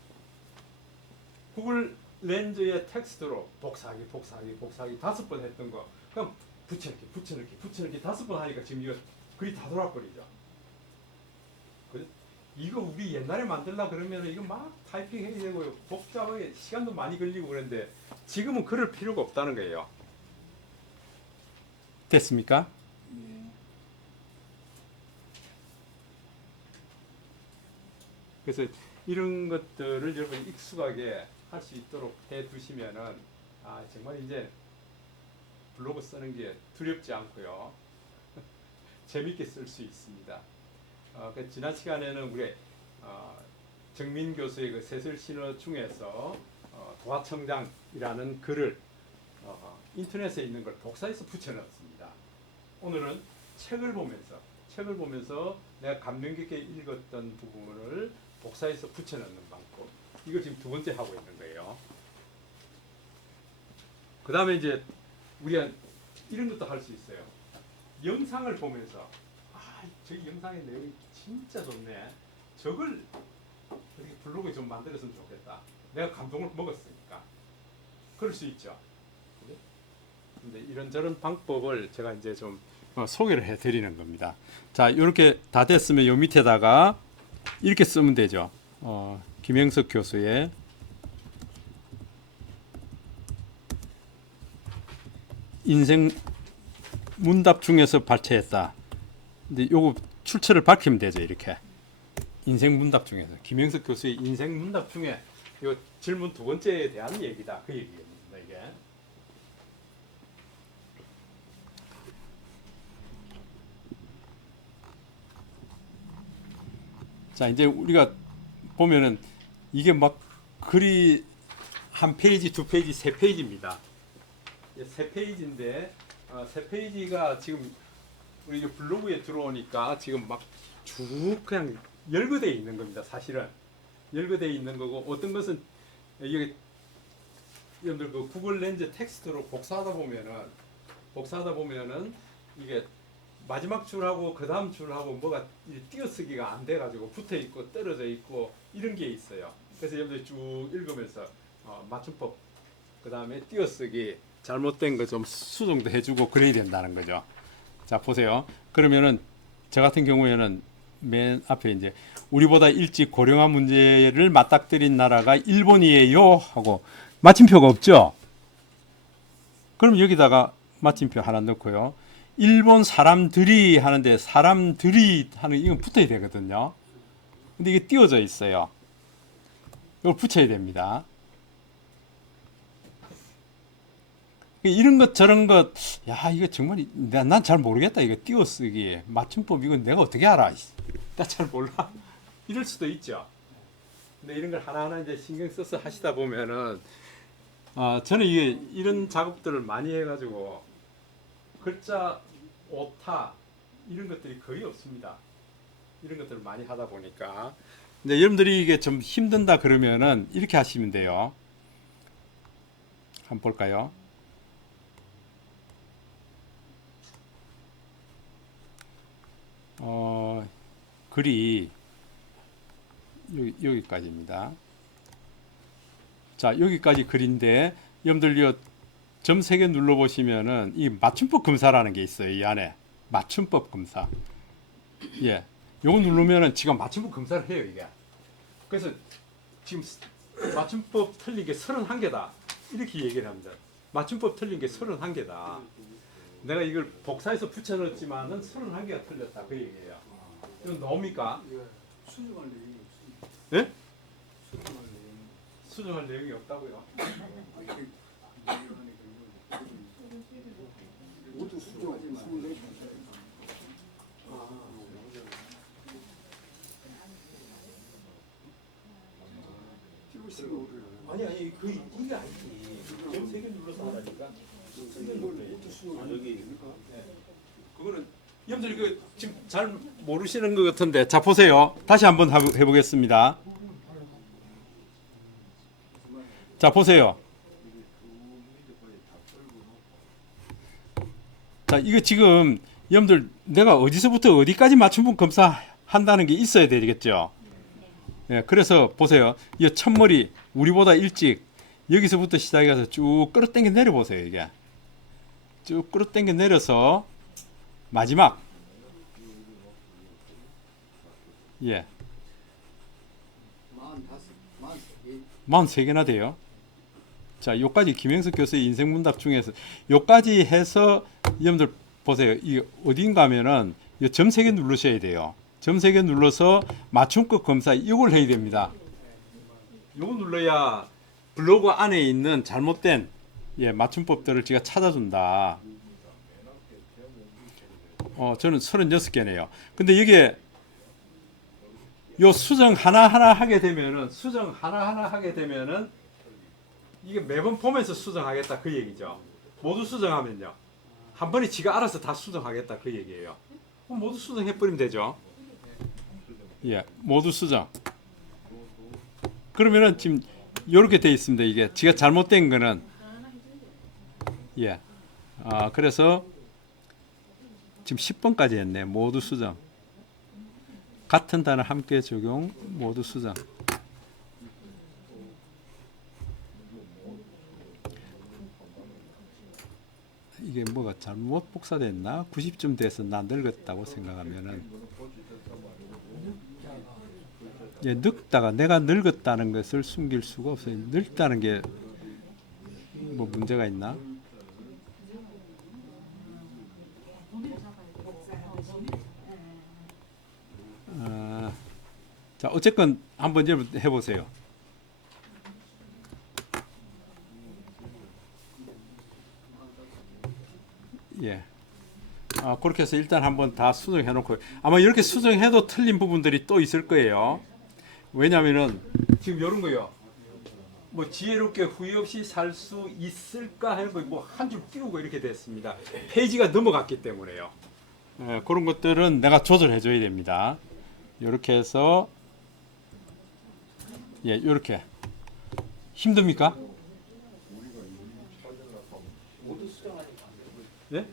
구글 렌즈의 텍스트로 복사하기 5번 했던 거 그냥 붙여넣기 5번 하니까 지금 이거 글이 다 돌아버리죠. 이거 우리 옛날에 만들려 그러면 이거 막 타이핑 해야 되고 복잡하게 시간도 많이 걸리고 그런데 지금은 그럴 필요가 없다는 거예요. 됐습니까? 그래서 이런 것들을 여러분이 익숙하게 할 수 있도록 해 두시면은 정말 이제 블로그 쓰는 게 두렵지 않고요. 재밌게 쓸 수 있습니다. 지난 시간에는 우리 정민 교수의 그 세술 신호 중에서 도화청장이라는 글을 인터넷에 있는 걸 복사해서 붙여넣었습니다. 오늘은 책을 보면서 내가 감명 깊게 읽었던 부분을 복사해서 붙여넣는 방법. 이걸 지금 두 번째 하고 있는 거예요. 그 다음에 이제 우리가 이런 것도 할 수 있어요. 영상을 보면서 저 영상의 내용이 진짜 좋네. 저걸 어떻게 블로그에 좀 만들었으면 좋겠다. 내가 감동을 먹었으니까. 그럴 수 있죠. 근데 이런저런 방법을 제가 이제 좀 소개를 해드리는 겁니다. 자, 이렇게 다 됐으면 요 밑에다가 이렇게 쓰면 되죠. 김영석 교수의 인생 문답 중에서 발췌했다. 근데 요거 출처를 밝히면 되죠. 이렇게 인생 문답 중에서 김영석 교수의 인생 문답 중에 요 질문 두 번째에 대한 얘기다. 그 얘기입니다. 이게. 자, 이제 우리가 보면은 이게 막 글이 한 페이지, 두 페이지, 세 페이지입니다. 세 페이지인데 세 페이지가 지금 우리 블로그에 들어오니까 지금 막 쭉 그냥 열거되어 있는 겁니다. 사실은 열거되어 있는 거고 어떤 것은 여기 여러분들 그 구글 렌즈 텍스트로 복사하다 보면은 이게 마지막 줄하고 그 다음 줄하고 뭐가 띄어쓰기가 안 돼가지고 붙어 있고 떨어져 있고 이런 게 있어요. 그래서 여러분들 쭉 읽으면서 맞춤법 그 다음에 띄어쓰기 잘못된 거 좀 수정도 해주고 그래야 된다는 거죠. 자, 보세요. 그러면은 저 같은 경우에는 맨 앞에 이제 우리보다 일찍 고령화 문제를 맞닥뜨린 나라가 일본이에요 하고 마침표가 없죠. 그럼 여기다가 마침표 하나 넣고요. 일본 사람들이 하는데 사람들이 하는 이건 붙어야 되거든요. 근데 이게 띄워져 있어요. 이걸 붙여야 됩니다. 이런 것 저런 것, 야 이거 정말 난 잘 모르겠다. 이거 띄어쓰기 맞춤법 이건 내가 어떻게 알아? 나 잘 몰라. 이럴 수도 있죠. 근데 이런 걸 하나하나 이제 신경 써서 하시다 보면은 저는 이게 이런 작업들을 많이 해가지고 글자 오타 이런 것들이 거의 없습니다. 이런 것들을 많이 하다 보니까. 근데 여러분들이 이게 좀 힘든다 그러면은 이렇게 하시면 돼요. 한번 볼까요? 글이 여기까지입니다. 자, 여기까지 글인데 여러분들 점 3개 눌러 보시면은 이 맞춤법 검사라는 게 있어요. 이 안에 맞춤법 검사. 예, 요거 누르면은 지금 맞춤법 검사를 해요. 이게. 그래서 지금 맞춤법 틀린 게 31개다 이렇게 얘기를 합니다. 맞춤법 틀린 게 31개다. 내가 이걸 복사해서 붙여넣었지만은 31개가 틀렸다 그 얘기예요. 이건 나옵니까? 수정할 내용이 없습니다. 예? 수정할 내용이 없다고요? 모두 수정하지 24개. 아니 그 이게 아니지. 점 3개 눌러서 하라니까. 여기 그거는 여러분들 이거 지금 잘 모르시는 것 같은데 자 보세요. 다시 한번 해보겠습니다. 자 보세요. 자 이거 지금 여러분들 내가 어디서부터 어디까지 맞춤법 검사한다는 게 있어야 되겠죠. 예, 그래서 보세요. 이 첫머리 우리보다 일찍 여기서부터 시작해서 쭉 끌어당겨 내려보세요. 이게 쭉 끌어당겨 내려서 마지막 43개나 돼요. 자, 요까지 김영석 교수의 인생문답 중에서 요까지 해서 여러분들 보세요. 이 어딘가 하면은 점 3개 누르셔야 돼요. 점 3개 눌러서 맞춤법 검사 이걸 해야 됩니다. 요거 눌러야 블로그 안에 있는 잘못된 맞춤법들을 제가 찾아준다. 저는 36개네요. 근데 이게 요 수정 하나하나 하게 되면은 이게 매번 보면서 수정하겠다 그 얘기죠. 모두 수정하면요. 한 번에 지가 알아서 다 수정하겠다 그 얘기예요. 모두 수정해버리면 되죠. 예, 모두 수정. 그러면은 지금 이렇게 돼 있습니다. 이게 지가 잘못된 거는 예, 그래서 지금 10번까지 했네. 모두 수정. 같은 단어 함께 적용, 모두 수정. 이게 뭐가 잘못 복사됐나? 90쯤 돼서 나 늙었다고 생각하면은 예, 늙다가 내가 늙었다는 것을 숨길 수가 없어요. 늙다는 게 뭐 문제가 있나? 자, 어쨌건 한번 해보세요. 예. 그렇게 해서 일단 한번 다 수정해 놓고 아마 이렇게 수정해도 틀린 부분들이 또 있을 거예요. 왜냐면은 지금 이런 거요. 뭐 지혜롭게 후회 없이 살 수 있을까 하는 거 뭐 한 줄 띄우고 이렇게 됐습니다. 페이지가 넘어갔기 때문에요. 그런 것들은 내가 조절해 줘야 됩니다. 이렇게 해서 예, 이렇게 힘듭니까? 모두 수정하니까. 네?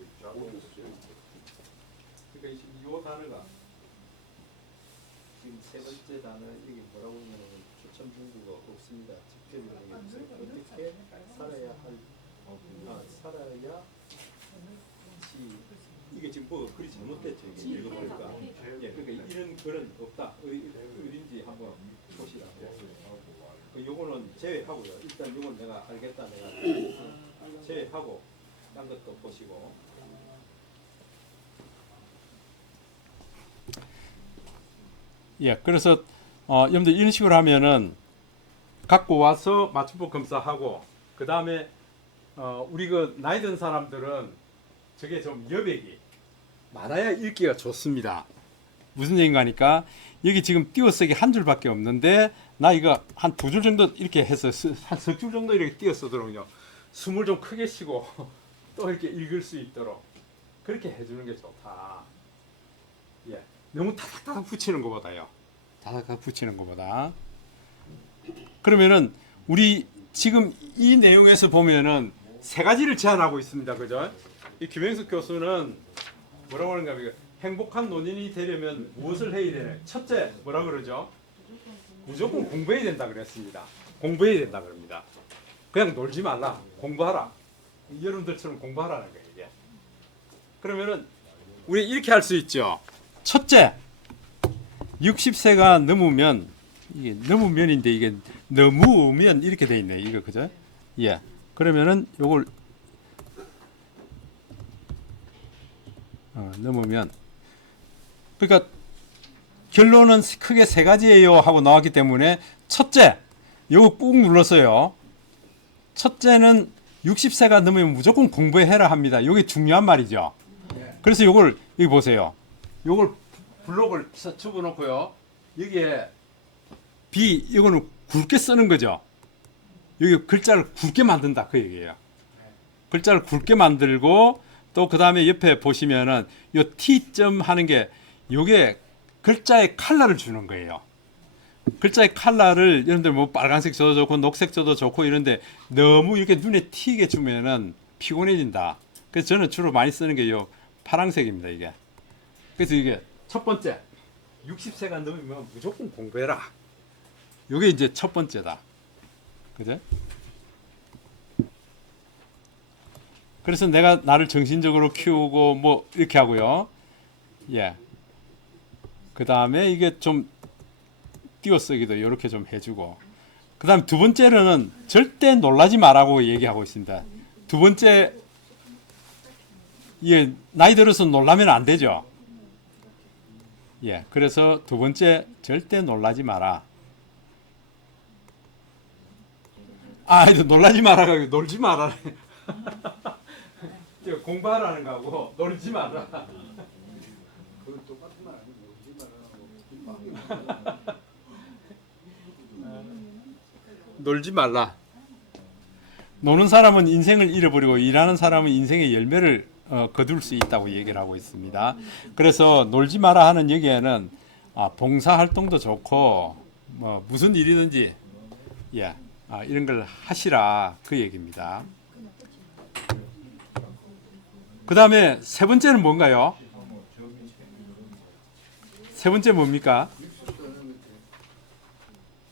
그러니까 이 단어가 지금 세 번째 단어 여기 뭐라고 하면 추천 문구가 없습니다. 직접 어떻게 살아야 살아야 이게 지금 뭐 글이 잘못됐죠. 이게 읽어보니까 예, 그러니까 이런 글은 없다. 어딘지 한번 보시라고. 요거는 제외하고요. 일단 요건 내가 알겠다. 내가 제외하고 딴 것도 보시고. 예, 그래서 여러분들 이런 식으로 하면은 갖고 와서 맞춤법 검사하고 그 다음에 우리 그 나이 든 사람들은 저게 좀 여백이 많아야 읽기가 좋습니다. 무슨 얘기인가 하니까 여기 지금 띄어쓰기 한 줄밖에 없는데 나 이거 한 두 줄 정도 이렇게 해서 한 석 줄 정도 이렇게 띄어 쓰도록요. 숨을 좀 크게 쉬고 또 이렇게 읽을 수 있도록 그렇게 해주는 게 좋다. 예, 너무 타닥타닥 붙이는 것보다요. 타닥타닥 붙이는 것보다. 그러면은 우리 지금 이 내용에서 보면은 세 가지를 제안하고 있습니다. 그죠? 이 김영숙 교수는 뭐라고 하는가 하면 행복한 논인이 되려면 무엇을 해야 되냐? 첫째 뭐라 그러죠? 무조건 공부해야 된다 그랬습니다. 공부해야 된다 그럽니다. 그냥 놀지 말라. 공부하라. 여러분들처럼 공부하라는 거예요. 이게. 그러면은 우리 이렇게 할 수 있죠. 첫째 60세가 넘으면 이게 넘으면인데 이게 넘으면 이렇게 돼 있네. 이거 그죠? 예. 그러면은 요걸 넘으면 그러니까 결론은 크게 세 가지예요 하고 나왔기 때문에 첫째 요거 꾹 눌렀어요. 첫째는 60세가 넘으면 무조건 공부해라 합니다. 요게 중요한 말이죠. 그래서 요걸 여기 보세요. 요걸 블록을 집어넣고요. 여기에 이거는 굵게 쓰는 거죠. 여기 글자를 굵게 만든다 그 얘기예요. 글자를 굵게 만들고 또 그 다음에 옆에 보시면은 요 T점 하는 게 요게 글자의 컬러를 주는 거예요. 글자의 컬러를 여러분들 뭐 빨간색 줘도 좋고 녹색 줘도 좋고 이런데 너무 이렇게 눈에 튀게 주면은 피곤해진다. 그래서 저는 주로 많이 쓰는 게 요 파란색입니다 이게. 그래서 이게 첫 번째 60세가 넘으면 무조건 공부해라. 요게 이제 첫 번째다. 그죠? 그래서 내가 나를 정신적으로 키우고 뭐 이렇게 하고요. 예. 그 다음에 이게 좀 띄어쓰기도 이렇게 좀 해주고. 그 다음 두 번째로는 절대 놀라지 말라고 얘기하고 있습니다. 두 번째, 예, 나이 들어서 놀라면 안 되죠. 예. 그래서 두 번째, 절대 놀라지 마라. 놀라지 마라. 놀지 마라. 공부하라는 거하고 놀지 마라. 그건 똑같은 말 아니고 놀지 말라고. 놀지 말라. 노는 사람은 인생을 잃어버리고 일하는 사람은 인생의 열매를 거둘 수 있다고 얘기를 하고 있습니다. 그래서 놀지 마라 하는 얘기에는 봉사 활동도 좋고 뭐 무슨 일이든지 예, 이런 걸 하시라 그 얘기입니다. 그 다음에 세 번째는 뭔가요? 세 번째 뭡니까?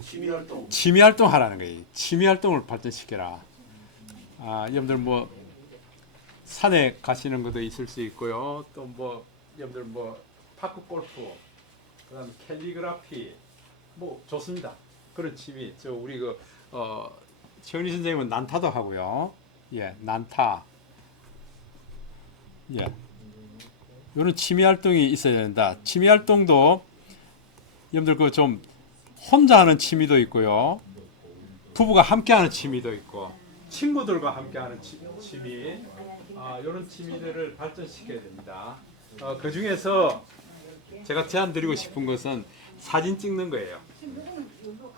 취미활동. 취미 활동 하라는 거예요. 취미 활동을 발전시켜라. 여러분들 뭐 산에 가시는 것도 있을 수 있고요. 또 뭐 여러분들 뭐 파크 골프, 그다음에 캘리그라피 뭐 좋습니다. 그런 취미. 저 우리 최은희 선생님은 난타도 하고요. 예, 난타. 예. 이런 취미 활동이 있어야 된다. 취미 활동도 여러분들 그 좀 혼자 하는 취미도 있고요. 부부가 함께 하는 취미도 있고 친구들과 함께 하는 취미 이런 취미들을 발전시켜야 됩니다. 그 중에서 제가 제안 드리고 싶은 것은 사진 찍는 거예요.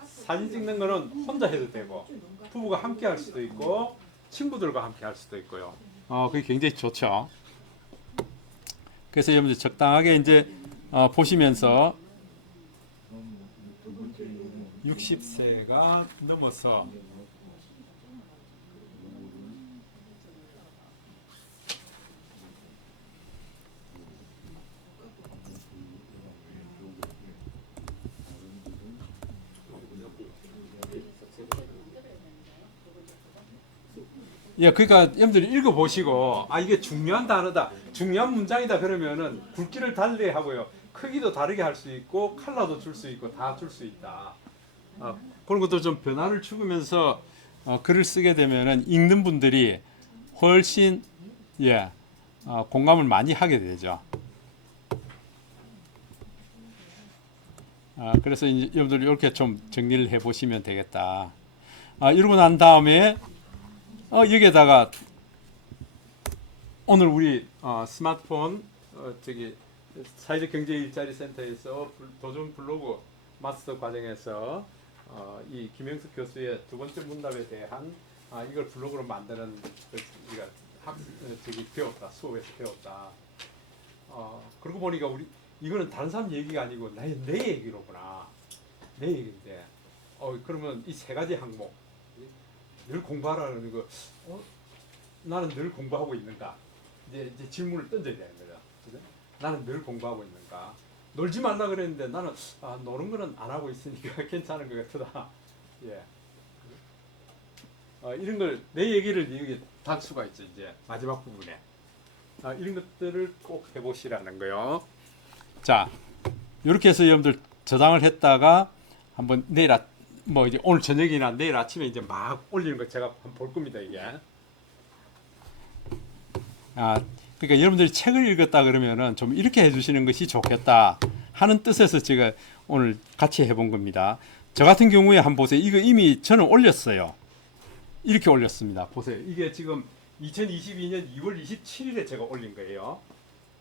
사진 찍는 거는 혼자 해도 되고 부부가 함께 할 수도 있고 친구들과 함께 할 수도 있고요. 그게 굉장히 좋죠. 그래서 여러분들 적당하게 이제 보시면서 60세가 넘어서 예, 그러니까 여러분들이 읽어보시고 이게 중요한 단어다, 중요한 문장이다 그러면은 굵기를 달리 하고요. 크기도 다르게 할 수 있고 컬러도 줄 수 있고 다 줄 수 있다. 그런 것도 좀 변화를 주면서 글을 쓰게 되면은 읽는 분들이 훨씬 공감을 많이 하게 되죠. 그래서 이제 여러분들 이렇게 좀 정리를 해보시면 되겠다. 이러고 난 다음에 여기에다가 오늘 우리 스마트폰 사회적 경제 일자리 센터에서 도전 블로그 마스터 과정에서 이 김영숙 교수의 두 번째 문답에 대한 이걸 블로그로 만드는 배웠다, 수업에서 배웠다. 그러고 보니까 우리 이거는 다른 사람 얘기가 아니고 내 얘기로구나. 내 얘기인데 그러면 이 세 가지 항목 늘 공부하라는 거 나는 늘 공부하고 있는가? 이제 질문을 던져야 되는 거죠. 그죠? 나는 늘 공부하고 있는가? 놀지 말라 그랬는데 나는 노는 거는 안 하고 있으니까 괜찮은 것 같다. 예. 이런 걸 내 얘기를 여기 달 수가 있죠. 이제 마지막 부분에 이런 것들을 꼭 해보시라는 거요. 자, 이렇게 해서 여러분들 저장을 했다가 한번 내일 뭐 이제 오늘 저녁이나 내일 아침에 이제 막 올리는 거 제가 한번 볼 겁니다. 이게. 그러니까 여러분들이 책을 읽었다 그러면은 좀 이렇게 해주시는 것이 좋겠다 하는 뜻에서 제가 오늘 같이 해본 겁니다. 저 같은 경우에 한번 보세요. 이거 이미 저는 올렸어요. 이렇게 올렸습니다. 보세요. 이게 지금 2022년 2월 27일에 제가 올린 거예요.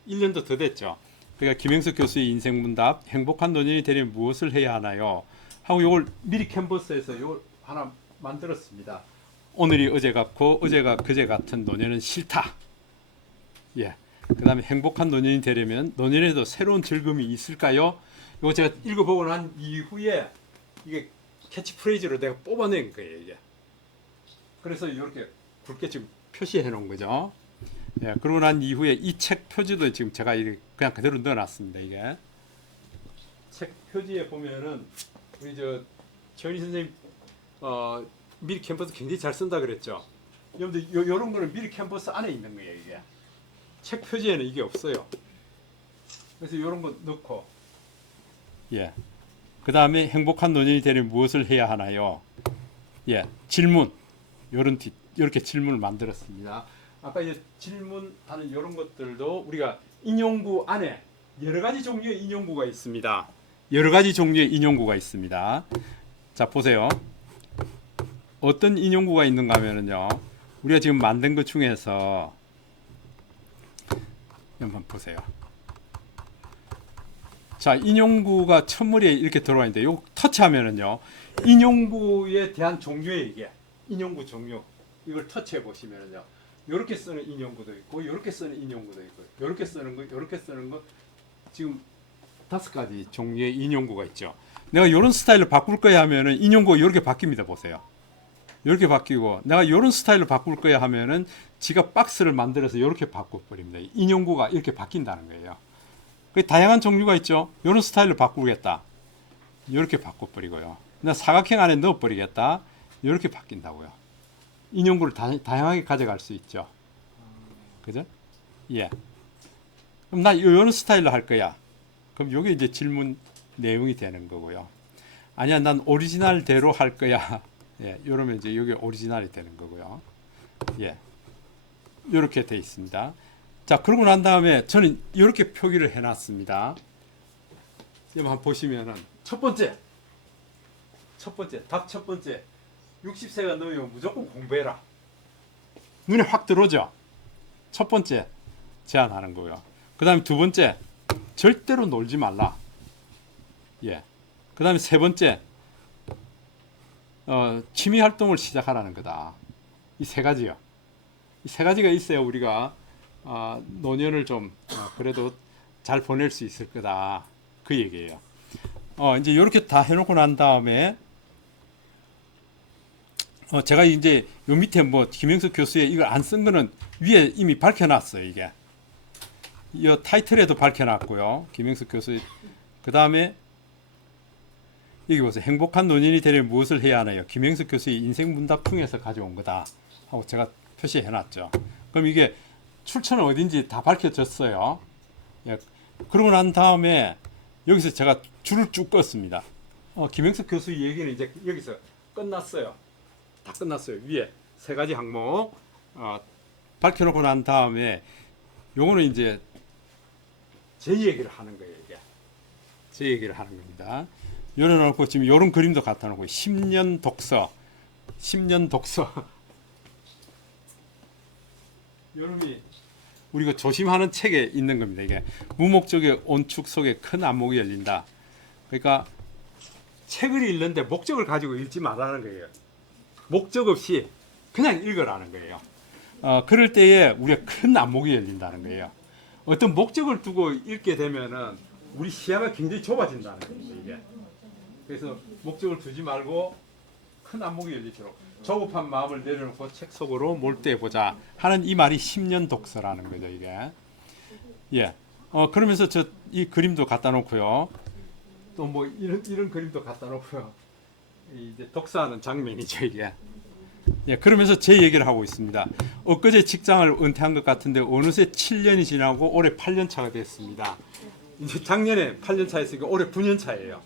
1년도 더 됐죠. 그러니까 김영석 교수의 인생문답, 행복한 노년이 되려면 무엇을 해야 하나요? 하고 이걸 미리 캔버스에서 이걸 하나 만들었습니다. 오늘이 어제 같고 어제가 그제 같은 노년은 싫다. 예. 그 다음에 행복한 노년이 되려면 노년에도 새로운 즐거움이 있을까요? 이거 제가 읽어보고 난 이후에 이게 캐치프레이즈로 내가 뽑아낸 거예요. 이게. 그래서 이렇게 굵게 지금 표시해 놓은 거죠. 예. 그러고 난 이후에 이 책 표지도 지금 제가 그냥 그대로 넣어놨습니다. 이게 책 표지에 보면은 우리 최은희 선생님 미리 캠퍼스 굉장히 잘 쓴다 그랬죠. 여러분들 이런 거는 미리 캠퍼스 안에 있는 거예요. 이게 책 표지에는 이게 없어요. 그래서 이런 거 넣고 예. 그 다음에 행복한 노년이 되려면 무엇을 해야 하나요? 예. 질문 이렇게 질문을 만들었습니다. 아까 이제 질문하는 이런 것들도 우리가 인용구 안에 여러 가지 종류의 인용구가 있습니다. 여러 가지 종류의 인용구가 있습니다. 자, 보세요. 어떤 인용구가 있는가 하면요. 우리가 지금 만든 것 중에서 한번 보세요. 자, 인용구가 첫머리에 이렇게 들어와 있는데 요 터치하면은요. 인용구에 대한 종류의 이게 인용구 종류. 이걸 터치해 보시면은요. 요렇게 쓰는 인용구도 있고 요렇게 쓰는 인용구도 있고 요렇게 쓰는 거, 요렇게 쓰는 거 지금 5가지 종류의 인용구가 있죠. 내가 이런 스타일로 바꿀 거야 하면은 인용구가 이렇게 바뀝니다. 보세요. 이렇게 바뀌고 내가 이런 스타일로 바꿀 거야 하면은 지가 박스를 만들어서 이렇게 바꿔버립니다. 인용구가 이렇게 바뀐다는 거예요. 다양한 종류가 있죠. 이런 스타일로 바꾸겠다. 이렇게 바꿔버리고요. 나 사각형 안에 넣어버리겠다. 이렇게 바뀐다고요. 인용구를 다양하게 가져갈 수 있죠. 그죠? 예. 그럼 나 이런 스타일로 할 거야. 그럼 이게 이제 질문 내용이 되는 거고요. 아니야, 난 오리지널대로 할 거야. 예, 이러면 이제 이게 오리지널이 되는 거고요. 예, 이렇게 돼 있습니다. 자, 그러고 난 다음에 저는 이렇게 표기를 해놨습니다. 지금 한번 보시면은 첫 번째, 답 첫 번째, 60세가 넘으면 무조건 공부해라. 눈에 확 들어오죠. 첫 번째 제안하는 거고요. 그 다음에 두 번째, 절대로 놀지 말라. 예. 그 다음에 세 번째, 취미 활동을 시작하라는 거다. 이 세 가지요. 이 세 가지가 있어야 우리가 노년을 좀 그래도 잘 보낼 수 있을 거다. 그 얘기예요. 이제 이렇게 다 해놓고 난 다음에 제가 이제 요 밑에 뭐 김영석 교수의 이걸 안 쓴 거는 위에 이미 밝혀놨어요. 이게 이 타이틀에도 밝혀놨고요. 김영석 교수. 그 다음에 여기 보세요. 행복한 노년이 되려면 무엇을 해야 하나요? 김영석 교수의 인생 문답통에서 가져온 거다 하고 제가 표시해놨죠. 그럼 이게 출처는 어딘지 다 밝혀졌어요. 예. 그러고 난 다음에 여기서 제가 줄을 쭉 껐습니다. 김영석 교수 얘기는 이제 여기서 끝났어요. 다 끝났어요. 위에 세 가지 항목 밝혀놓고 난 다음에 요거는 이제 제 얘기를 하는 거예요. 이게 제 얘기를 하는 겁니다. 열어놓고 지금 이런 그림도 갖다 놓고 10년 독서 여러분이 우리가 조심하는 책에 있는 겁니다. 이게 무목적의 온축 속에 큰 안목이 열린다. 그러니까 책을 읽는데 목적을 가지고 읽지 말라는 거예요. 목적 없이 그냥 읽으라는 거예요. 그럴 때에 우리가 큰 안목이 열린다는 거예요. 어떤 목적을 두고 읽게 되면은 우리 시야가 굉장히 좁아진다는 겁니다. 이게. 그래서 목적을 두지 말고 큰 안목이 열리도록 조급한 마음을 내려놓고 책 속으로 몰두해보자 하는 이 말이 10년 독서라는 거죠. 이게. 예. 그러면서 저 이 그림도 갖다 놓고요. 또 뭐 이런 그림도 갖다 놓고요. 이제 독서하는 장면이죠. 이게. 예. 그러면서 제 얘기를 하고 있습니다. 엊그제 직장을 은퇴한 것 같은데 어느새 7년이 지나고 올해 8년 차가 됐습니다. 이제 작년에 8년 차였으니까 올해 9년 차예요.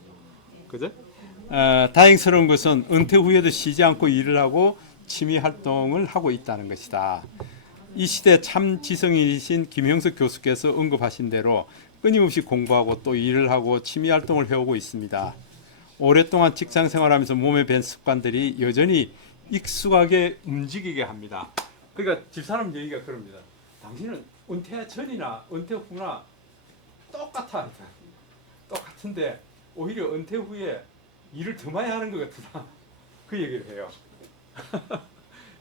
그죠? 다행스러운 것은 은퇴 후에도 쉬지 않고 일을 하고 취미 활동을 하고 있다는 것이다. 이 시대 참 지성인이신 김형석 교수께서 언급하신 대로 끊임없이 공부하고 또 일을 하고 취미 활동을 해오고 있습니다. 오랫동안 직장 생활하면서 몸에 밴 습관들이 여전히 익숙하게 움직이게 합니다. 그러니까 집사람 얘기가 그럽니다. 당신은 은퇴 전이나 은퇴 후나 똑같아. 똑같은데 오히려 은퇴 후에 일을 더 많이 하는 것 같다. 그 얘기를 해요.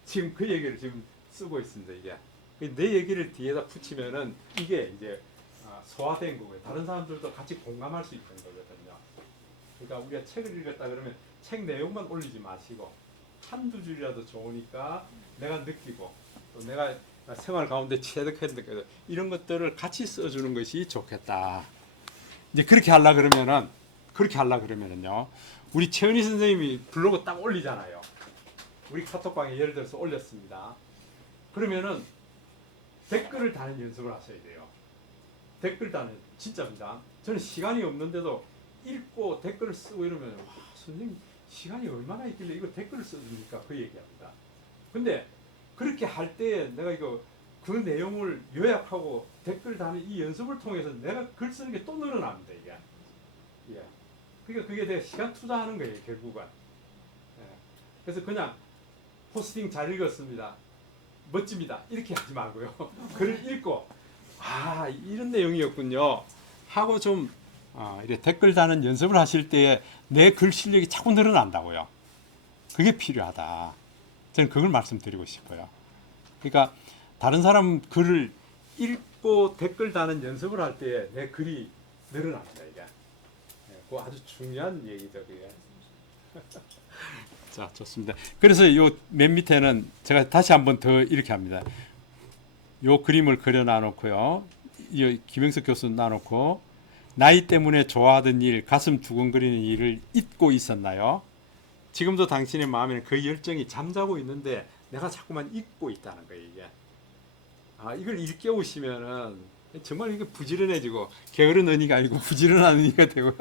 지금 그 얘기를 지금 쓰고 있습니다. 이게 내 얘기를 뒤에다 붙이면은 이게 이제 소화된 거고요. 다른 사람들도 같이 공감할 수 있는 거거든요. 그러니까 우리가 책을 읽었다 그러면 책 내용만 올리지 마시고 한두 줄이라도 좋으니까 내가 느끼고 또 내가 생활 가운데 체득했는데 이런 것들을 같이 써주는 것이 좋겠다. 이제 그렇게 하려 그러면은요. 우리 최은희 선생님이 블로그 딱 올리잖아요. 우리 카톡방에 예를 들어서 올렸습니다. 그러면은 댓글을 다는 연습을 하셔야 돼요. 댓글 다는 진짜입니다. 저는 시간이 없는데도 읽고 댓글을 쓰고 이러면 와, 선생님 시간이 얼마나 있길래 이거 댓글을 써줍니까? 그 얘기합니다. 근데 그렇게 할 때 내가 이거 그 내용을 요약하고 댓글 다는 이 연습을 통해서 내가 글 쓰는 게 또 늘어납니다. 이게. 예. 그러니까 그게 내가 시간 투자하는 거예요. 결국은. 예. 그래서 그냥 포스팅 잘 읽었습니다. 멋집니다. 이렇게 하지 말고요. 글을 읽고 이런 내용이었군요. 하고 좀 이렇게 댓글 다는 연습을 하실 때에 내 글 실력이 자꾸 늘어난다고요. 그게 필요하다. 저는 그걸 말씀드리고 싶어요. 그러니까 다른 사람 글을 읽고 댓글 다는 연습을 할 때에 내 글이 늘어납니다. 이게. 그 아주 중요한 얘기죠. 그게. 자, 좋습니다. 그래서 요 맨 밑에는 제가 다시 한번 더 이렇게 합니다. 요 그림을 그려 놔놓고요. 이 김영석 교수 놔놓고 나이 때문에 좋아하던 일, 가슴 두근거리는 일을 잊고 있었나요? 지금도 당신의 마음에는 그 열정이 잠자고 있는데 내가 자꾸만 잊고 있다는 거예요. 이게. 이걸 일깨우시면은 정말 이게 부지런해지고 게으른 언니가 아니고 부지런한 언니가 되고요.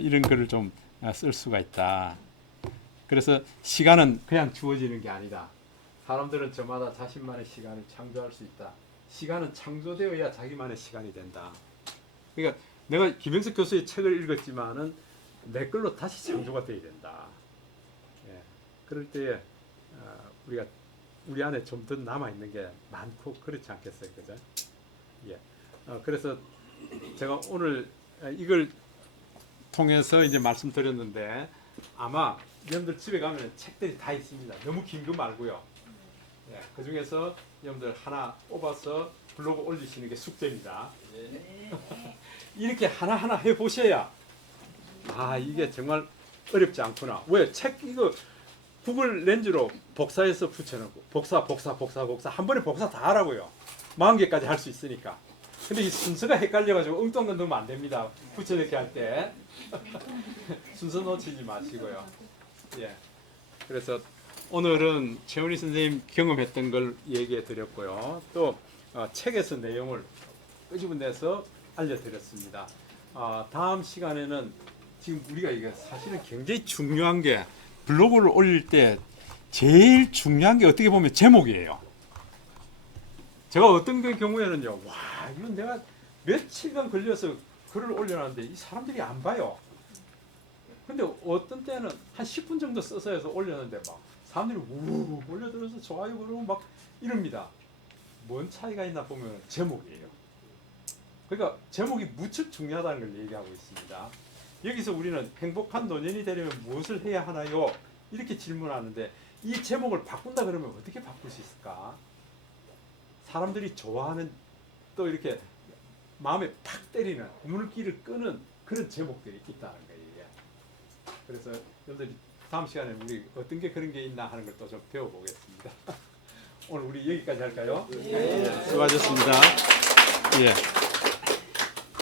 이런 거를 좀 쓸 수가 있다. 그래서 시간은 그냥 주어지는 게 아니다. 사람들은 저마다 자신만의 시간을 창조할 수 있다. 시간은 창조되어야 자기만의 시간이 된다. 그러니까 내가 김영석 교수의 책을 읽었지만은 내 걸로 다시 창조가 돼야 된다. 예. 그럴 때에 우리가 우리 안에 좀 더 남아 있는 게 많고 그렇지 않겠어요, 그죠? 예. 그래서 제가 오늘 이걸 통해서 이제 말씀드렸는데 아마 여러분들 집에 가면 책들이 다 있습니다. 너무 긴 거 말고요. 예. 그 중에서 여러분들 하나 뽑아서 블로그 올리시는 게 숙제입니다. 이렇게 하나하나 해보셔야 이게 정말 어렵지 않구나. 왜? 책 이거 구글 렌즈로 복사해서 붙여놓고 복사 한 번에 복사 다 하라고요. 40개까지 할 수 있으니까. 근데 이 순서가 헷갈려가지고 엉뚱한 건 넣으면 안 됩니다. 붙여넣기 할 때 순서 놓치지 마시고요. 예. 그래서 오늘은 최은희 선생님 경험했던 걸 얘기해 드렸고요. 또 책에서 내용을 끄집어내서 알려드렸습니다. 다음 시간에는 지금 우리가 이게 사실은 굉장히 중요한 게 블로그를 올릴 때 제일 중요한 게 어떻게 보면 제목이에요. 제가 어떤 경우에는요, 이건 내가 며칠간 걸려서 글을 올려놨는데 이 사람들이 안 봐요. 근데 어떤 때는 한 10분 정도 써서 해서 올렸는데 막 사람들이 우르르 몰려들어서 좋아요 그러고 막 이럽니다. 뭔 차이가 있나 보면 제목이에요. 그러니까 제목이 무척 중요하다는 걸 얘기하고 있습니다. 여기서 우리는 행복한 노년이 되려면 무엇을 해야 하나요? 이렇게 질문하는데 이 제목을 바꾼다 그러면 어떻게 바꿀 수 있을까? 사람들이 좋아하는 또 이렇게 마음에 팍 때리는 눈길을 끄는 그런 제목들이 있다는 거예요. 그래서 여러분들이 다음 시간에 우리 어떤 게 그런 게 있나 하는 걸 또 좀 배워보겠습니다. 오늘 우리 여기까지 할까요? 네. 수고하셨습니다. 예.